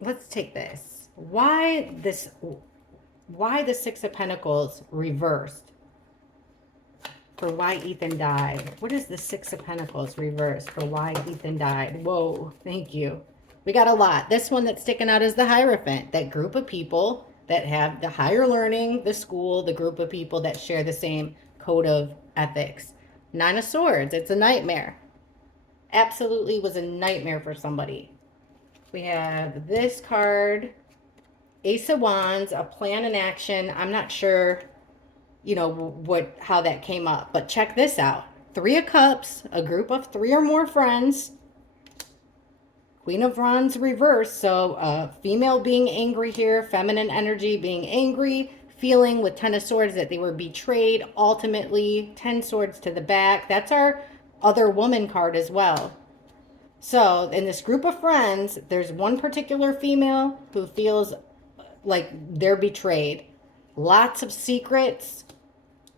Let's take this. Why the 6 of Pentacles reversed for why Ethan died? What is the 6 of Pentacles reversed for why Ethan died? Whoa, thank you. We got a lot. This one that's sticking out is the Hierophant, that group of people that have the higher learning, the school, the group of people that share the same code of ethics. 9 of Swords, it's a nightmare. Absolutely was a nightmare for somebody. We have this card, Ace of Wands, a plan in action. I'm not sure, how that came up, but check this out. Three of Cups, a group of 3 or more friends. Queen of Wands reverse. So female being angry here, feminine energy being angry, feeling with 10 of Swords that they were betrayed ultimately. 10 Swords to the back. That's our other woman card as well. So in this group of friends, there's one particular female who feels like they're betrayed. Lots of secrets.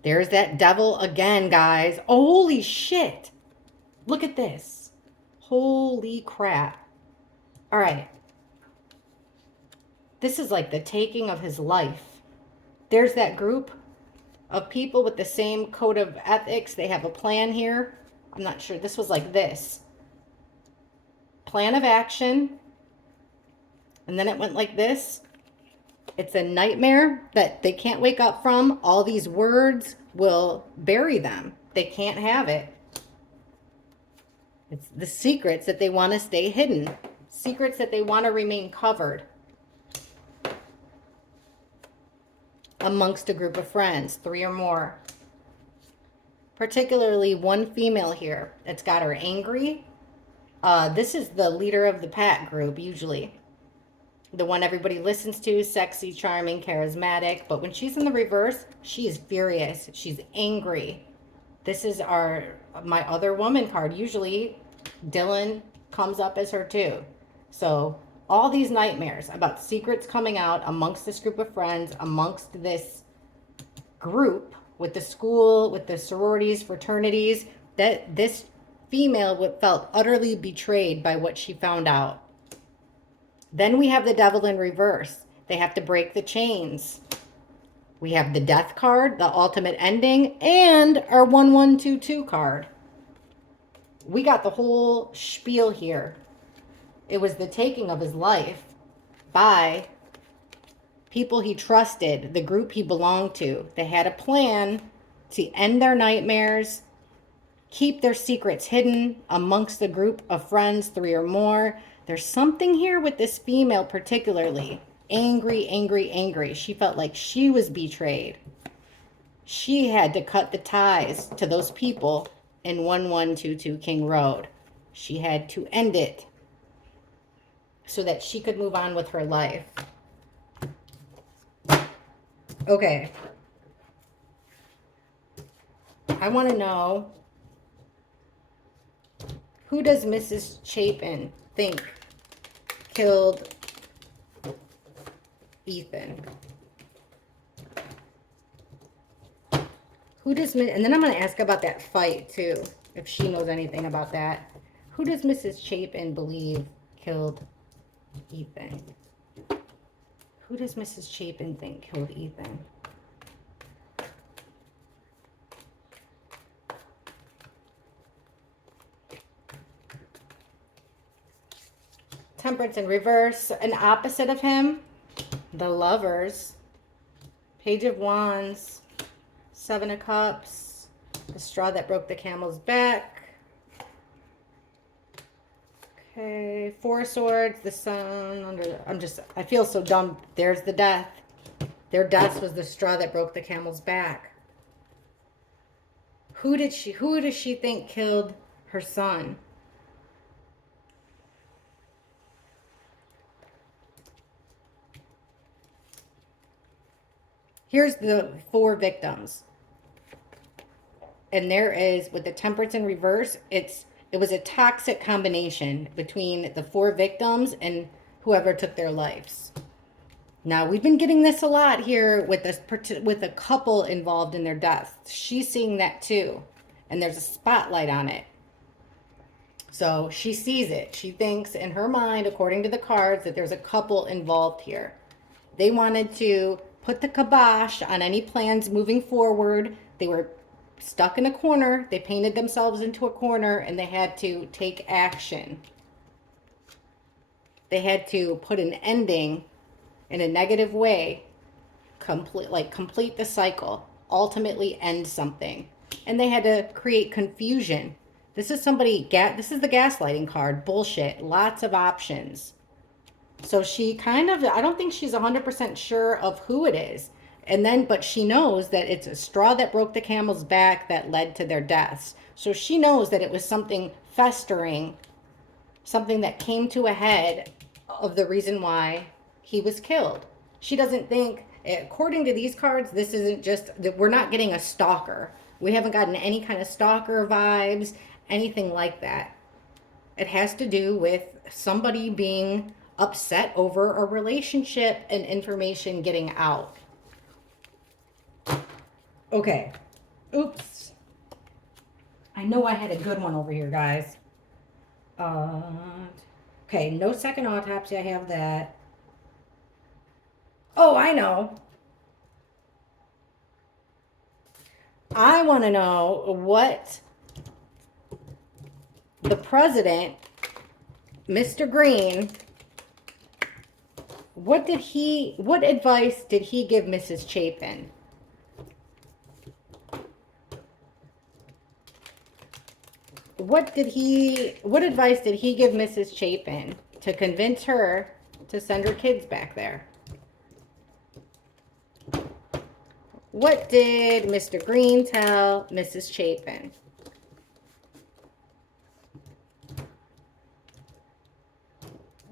There's that devil again, guys. Oh, holy shit. Look at this. Holy crap. All right. This is like the taking of his life. There's that group of people with the same code of ethics. They have a plan here. I'm not sure. This was like this. Plan of action. And then it went like this. It's a nightmare that they can't wake up from. All these words will bury them. They can't have it. It's the secrets that they want to stay hidden. Secrets that they want to remain covered. Amongst a group of friends, 3 or more. Particularly one female here. It's got her angry. This is the leader of the pack group, usually. The one everybody listens to, sexy, charming, charismatic. But when she's in the reverse, she is furious. She's angry. This is my other woman card. Usually, Dylan comes up as her too. So all these nightmares about secrets coming out amongst this group of friends, amongst this group with the school, with the sororities, fraternities, that this female felt utterly betrayed by what she found out. Then we have the devil in reverse. They have to break the chains. We have the death card, the ultimate ending, and our 1122 card. We got the whole spiel here. It was the taking of his life by people he trusted, the group he belonged to. They had a plan to end their nightmares, keep their secrets hidden amongst the group of friends, 3 or more. There's something here with this female particularly. Angry, angry, angry. She felt like she was betrayed. She had to cut the ties to those people in 1122 King Road. She had to end it so that she could move on with her life. Okay. I want to know, who does Mrs. Chapin think killed Ethan? Who does, and then I'm going to ask about that fight too, if she knows anything about that. Who does Mrs. Chapin believe killed Ethan? Who does Mrs. Chapin think killed Ethan? Temperance in reverse. An opposite of him, the Lovers. Page of Wands. 7 of Cups. The straw that broke the camel's back. Okay, 4 Swords, the Sun. I feel so dumb. There's the death. Their death was the straw that broke the camel's back. Who does she think killed her son? Here's the 4 victims. And there is, with the Temperance in reverse, it was a toxic combination between the 4 victims and whoever took their lives. Now, we've been getting this a lot here with a couple involved in their deaths. She's seeing that too. And there's a spotlight on it. So she sees it. She thinks in her mind, according to the cards, that there's a couple involved here. They wanted to put the kibosh on any plans moving forward. They were stuck in a corner. They painted themselves into a corner and they had to take action. They had to put an ending in a negative way, complete the cycle, ultimately end something. And they had to create confusion. This is the gaslighting card. Bullshit. Lots of options. So she I don't think she's 100% sure of who it is. And then, but she knows that it's a straw that broke the camel's back that led to their deaths. So she knows that it was something festering, something that came to a head of the reason why he was killed. She doesn't think, according to these cards, this isn't just that we're not getting a stalker. We haven't gotten any kind of stalker vibes, anything like that. It has to do with somebody being upset over a relationship and information getting out. Okay. Oops. I know I had a good one over here, guys. Okay, no second autopsy. I have that. Oh, I know. I want to know what the president, Mr. Green, what advice did he give Mrs. Chapin? What advice did he give Mrs. Chapin to convince her to send her kids back there? What did Mr. Green tell Mrs. Chapin?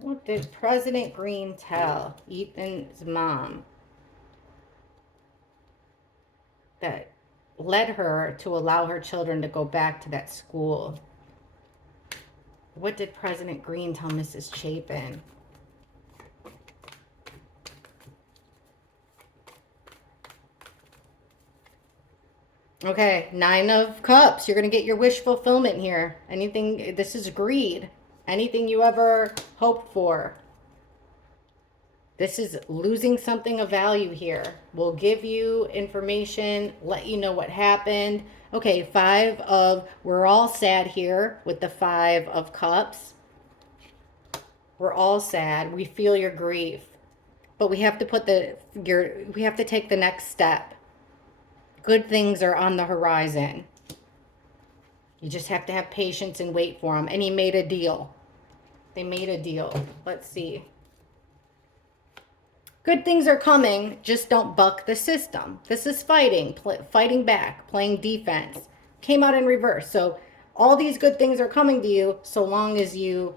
What did President Green tell Ethan's mom that led her to allow her children to go back to that school? What did President Green tell Mrs. Chapin? Okay, 9 of Cups. You're going to get your wish fulfillment here. Anything, this is greed. Anything you ever hoped for. This is losing something of value here. We'll give you information, let you know what happened. Okay, 5 of, we're all sad here with the 5 of Cups. We're all sad. We feel your grief. But we have to put we have to take the next step. Good things are on the horizon. You just have to have patience and wait for them. And he made a deal. They made a deal. Let's see. Good things are coming. Just don't buck the system. This is fighting, fighting back, playing defense. Came out in reverse. So all these good things are coming to you so long as you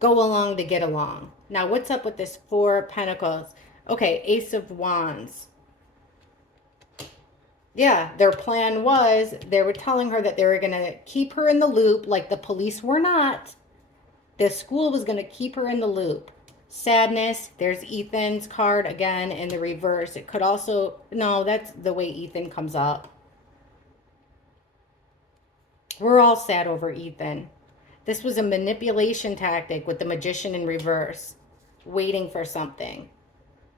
go along to get along. Now, what's up with this 4 of Pentacles? Okay, Ace of Wands. Yeah, their plan was, they were telling her that they were going to keep her in the loop, like the police were not. The school was going to keep her in the loop. Sadness, there's Ethan's card again in the reverse. It could also, no, that's the way Ethan comes up. We're all sad over Ethan. This was a manipulation tactic with the Magician in reverse, waiting for something.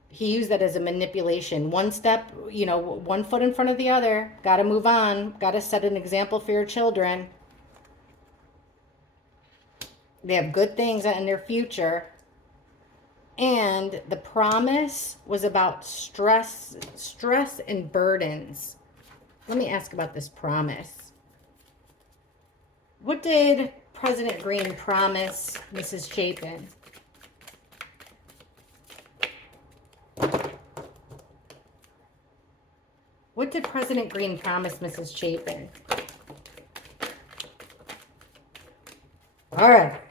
He used that as a manipulation. One step, you know, 1 foot in front of the other. Got to move on. Got to set an example for your children. They have good things in their future. And the promise was about stress and burdens. Let me ask about this promise. What did President Green promise Mrs. Chapin? What did President Green promise Mrs. Chapin? All right.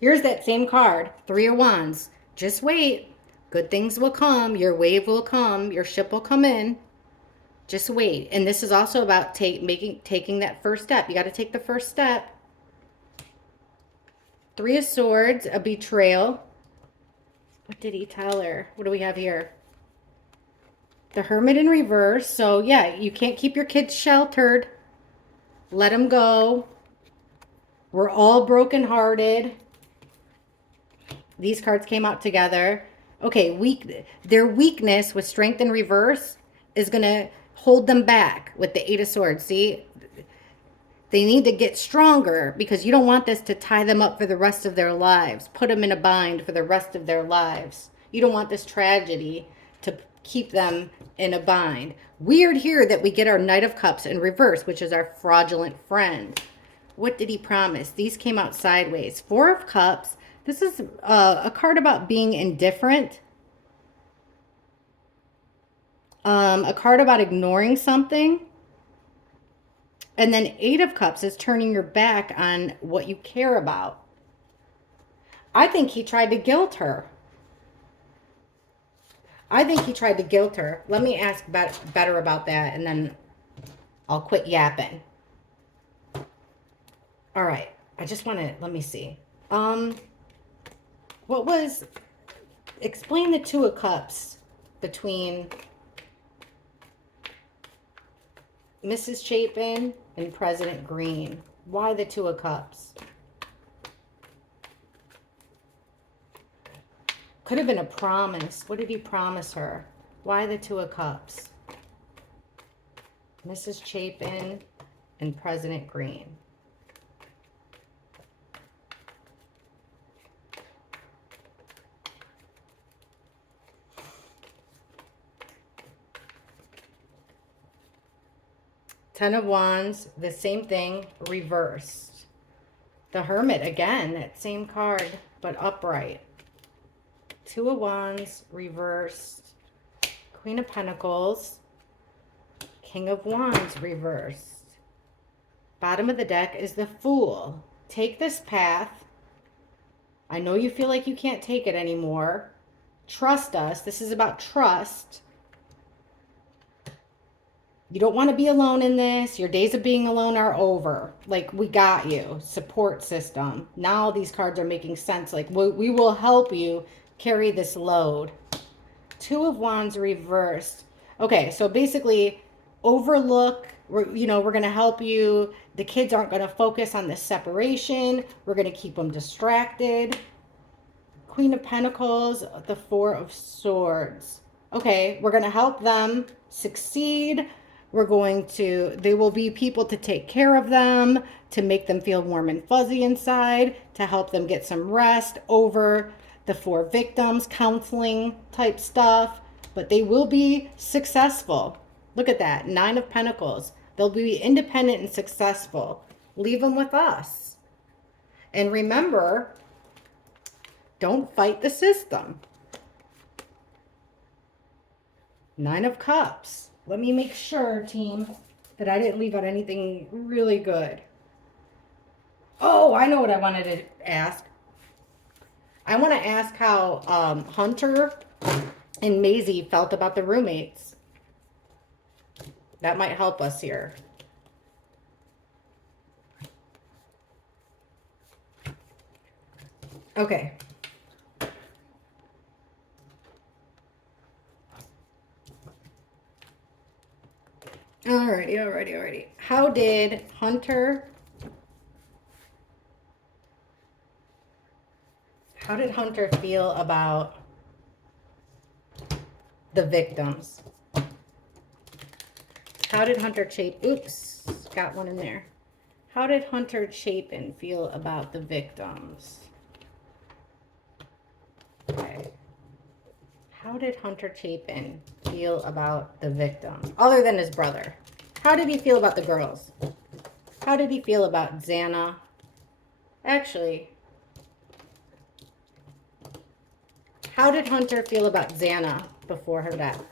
Here's that same card, 3 of Wands. Just wait. Good things will come. Your wave will come. Your ship will come in. Just wait. And this is also about taking that first step. You got to take the first step. 3 of Swords, a betrayal. What did he tell her? What do we have here? The Hermit in reverse. So, yeah, you can't keep your kids sheltered. Let them go. We're all brokenhearted. These cards came out together. Okay, their weakness with Strength in reverse is going to hold them back with the 8 of Swords. See? They need to get stronger because you don't want this to tie them up for the rest of their lives. Put them in a bind for the rest of their lives. You don't want this tragedy to keep them in a bind. Weird here that we get our Knight of Cups in reverse, which is our fraudulent friend. What did he promise? These came out sideways. 4 of Cups. This is a card about being indifferent. A card about ignoring something. And then 8 of Cups is turning your back on what you care about. I think he tried to guilt her. I think he tried to guilt her. Let me ask better about that, and then I'll quit yapping. All right. I just want to, let me see. What was, explain the 2 of Cups between Mrs. Chapin and President Green. Why the 2 of Cups? Could have been a promise. What did he promise her? Why the 2 of Cups? Mrs. Chapin and President Green. Ten of Wands, the same thing, reversed. The Hermit, again, that same card, but upright. 2 of Wands, reversed. Queen of Pentacles. King of Wands, reversed. Bottom of the deck is the Fool. Take this path. I know you feel like you can't take it anymore. Trust us. This is about trust. You don't want to be alone in this. Your days of being alone are over. Like, we got you. Support system. Now these cards are making sense. Like, we will help you carry this load. 2 of Wands reversed. Okay, so basically, overlook. We're going to help you. The kids aren't going to focus on the separation. We're going to keep them distracted. Queen of Pentacles, the 4 of Swords. Okay, we're going to help them succeed. There will be people to take care of them, to make them feel warm and fuzzy inside, to help them get some rest over the 4 victims, counseling type stuff. But they will be successful. Look at that, 9 of Pentacles. They'll be independent and successful. Leave them with us. And remember, don't fight the system. 9 of Cups. Let me make sure, team, that I didn't leave out anything really good. Oh, I know what I wanted to ask. I want to ask how Hunter and Maisie felt about the roommates. That might help us here. Okay. Alrighty. How did Hunter feel about the victims? How did Hunter Chapin, oops, got one in there. How did Hunter Chapin feel about the victims? Okay. How did Hunter Chapin feel about the victims? Other than his brother. How did he feel about the girls? How did he feel about Xana? Actually, how did Hunter feel about Xana before her death?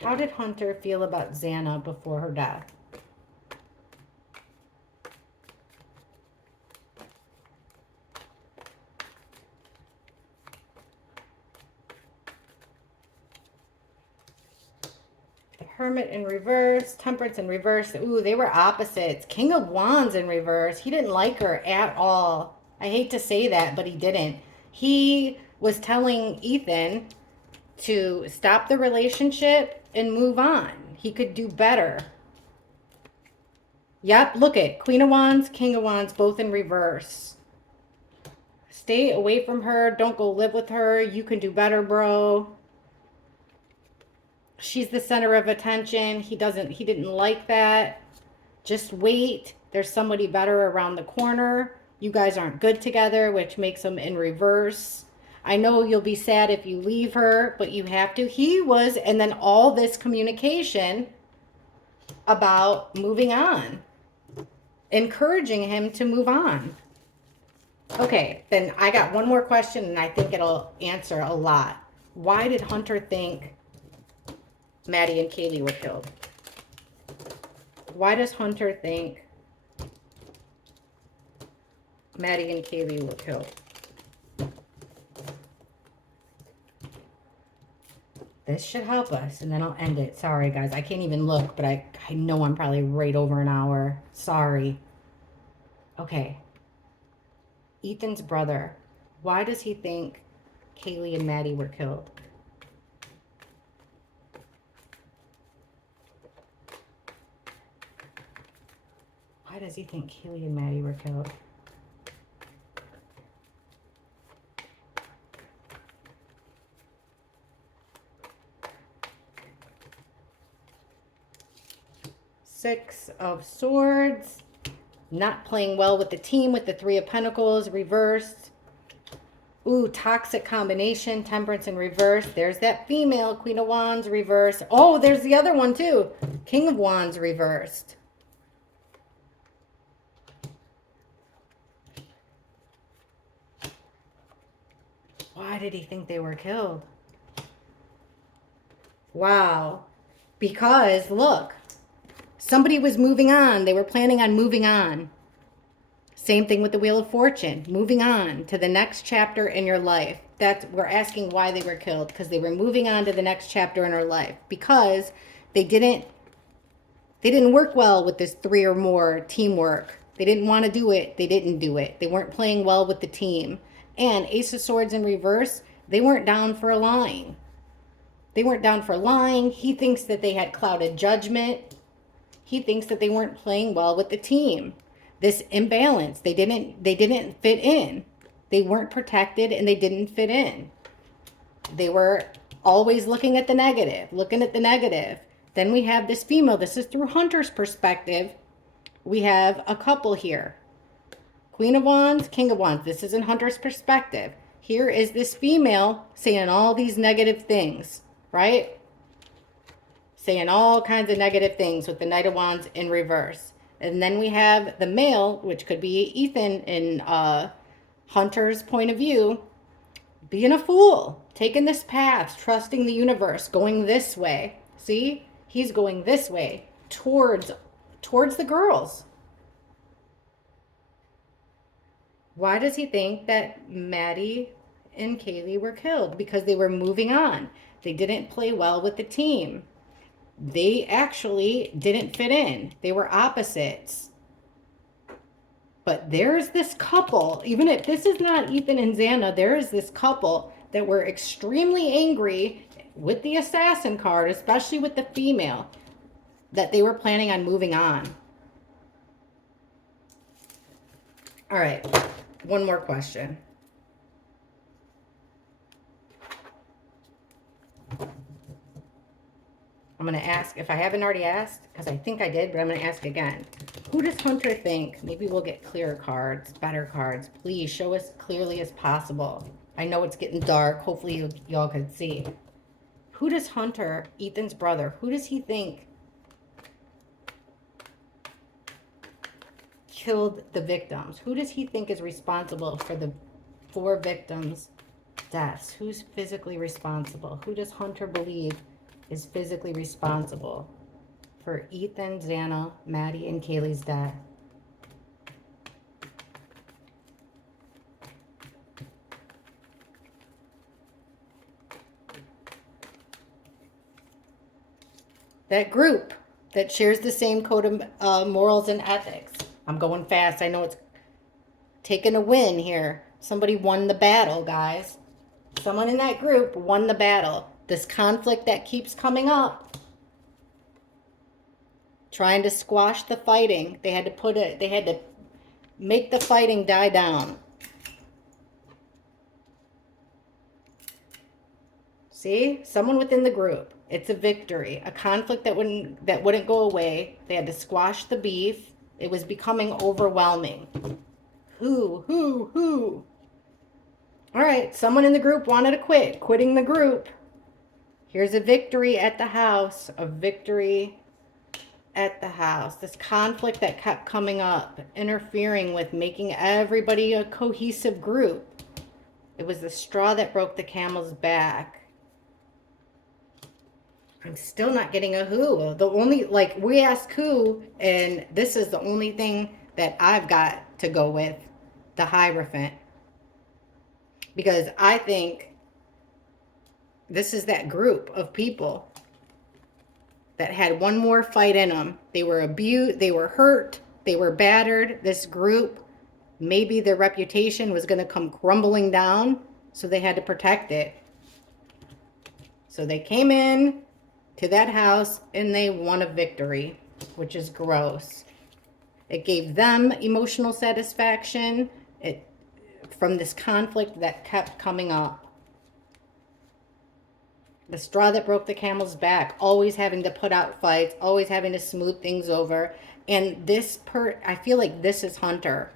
How did Hunter feel about Xana before her death? Hermit in reverse, Temperance in reverse. Ooh, they were opposites. King of Wands in reverse. He didn't like her at all. I hate to say that, but he didn't. He was telling Ethan to stop the relationship and move on. He could do better. Yep, look it. Queen of Wands, King of Wands, both in reverse. Stay away from her. Don't go live with her. You can do better, bro. She's the center of attention. He didn't like that. Just wait. There's somebody better around the corner. You guys aren't good together, which makes them in reverse. I know you'll be sad if you leave her, but you have to. And then all this communication about moving on, encouraging him to move on. Okay, then I got one more question, and I think it'll answer a lot. Why did Hunter think Maddie and Kaylee were killed? Why does Hunter think Maddie and Kaylee were killed? This should help us, and then I'll end it. Sorry, guys. I can't even look, but I know I'm probably right over an hour. Sorry. Okay. Ethan's brother. Why does he think Kaylee and Maddie were killed? Why does he think Kaylee and Maddie were killed? Six of Swords. Not playing well with the team with the Three of Pentacles reversed. Ooh, toxic combination, Temperance in reverse. There's that female, Queen of Wands reversed. Oh, there's the other one too. King of Wands reversed. Why did he think they were killed? Wow. Because, look, somebody was moving on. They were planning on moving on. Same thing with the Wheel of Fortune. Moving on to the next chapter in your life. We're asking why they were killed. Because they were moving on to the next chapter in our life. Because they didn't work well with this 3 or more teamwork. They didn't want to do it. They didn't do it. They weren't playing well with the team. And Ace of Swords in reverse, they weren't down for lying. They weren't down for lying. He thinks that they had clouded judgment. He thinks that they weren't playing well with the team. This imbalance, they didn't fit in. They weren't protected and they didn't fit in. They were always looking at the negative, Then we have this female. This is through Hunter's perspective. We have a couple here. Queen of Wands, King of Wands. This is in Hunter's perspective. Here is this female saying all these negative things, right? Saying all kinds of negative things with the Knight of Wands in reverse. And then we have the male, which could be Ethan in Hunter's point of view, being a fool, taking this path, trusting the universe, going this way. See? He's going this way towards the girls. Why does he think that Maddie and Kaylee were killed? Because they were moving on. They didn't play well with the team. They actually didn't fit in. They were opposites. But there's this couple, even if this is not Ethan and Xana, there is this couple that were extremely angry with the Assassin card, especially with the female, that they were planning on moving on. All right, one more question. I'm going to ask, if I haven't already asked, because I think I did, but I'm going to ask again. Who does Hunter think? Maybe we'll get clearer cards, better cards. Please show us clearly as possible. I know it's getting dark. Hopefully y'all can see. Who does Hunter, Ethan's brother, who does he think killed the victims? Who does he think is responsible for the 4 victims' deaths? Who's physically responsible? Who does Hunter believe is physically responsible for Ethan, Xana, Maddie, and Kaylee's death? That group that shares the same code of morals and ethics. I'm going fast. I know it's taking a win here. Somebody won the battle, guys. Someone in that group won the battle. This conflict that keeps coming up, trying to squash the fighting. They had to make the fighting die down. See? Someone within the group. It's a victory. A conflict that wouldn't go away. They had to squash the beef. It was becoming overwhelming. Who? All right, someone in the group wanted to quit. Quitting the group. Here's a victory at the house. A victory at the house, this conflict that kept coming up, interfering with making everybody a cohesive group. It was the straw that broke the camel's back. I'm still not getting a who. The only, like, we asked who, and this is the only thing that I've got to go with, the Hierophant. Because I think this is that group of people that had one more fight in them. They were abused, they were hurt, they were battered. This group, maybe their reputation was going to come crumbling down, so they had to protect it. So they came in to that house and they won a victory, which is gross. It gave them emotional satisfaction from this conflict that kept coming up. The straw that broke the camel's back, always having to put out fights, always having to smooth things over. And I feel like this is Hunter.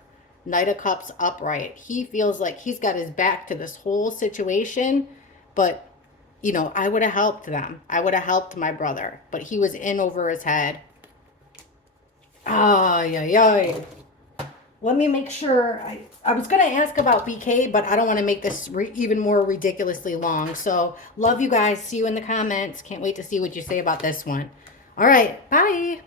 Knight of Cups upright. He feels like he's got his back to this whole situation, but, you know, I would have helped them. I would have helped my brother, but he was in over his head. Ay, ay, ay. Let me make sure. I was going to ask about BK, but I don't want to make this even more ridiculously long. So, love you guys. See you in the comments. Can't wait to see what you say about this one. All right. Bye.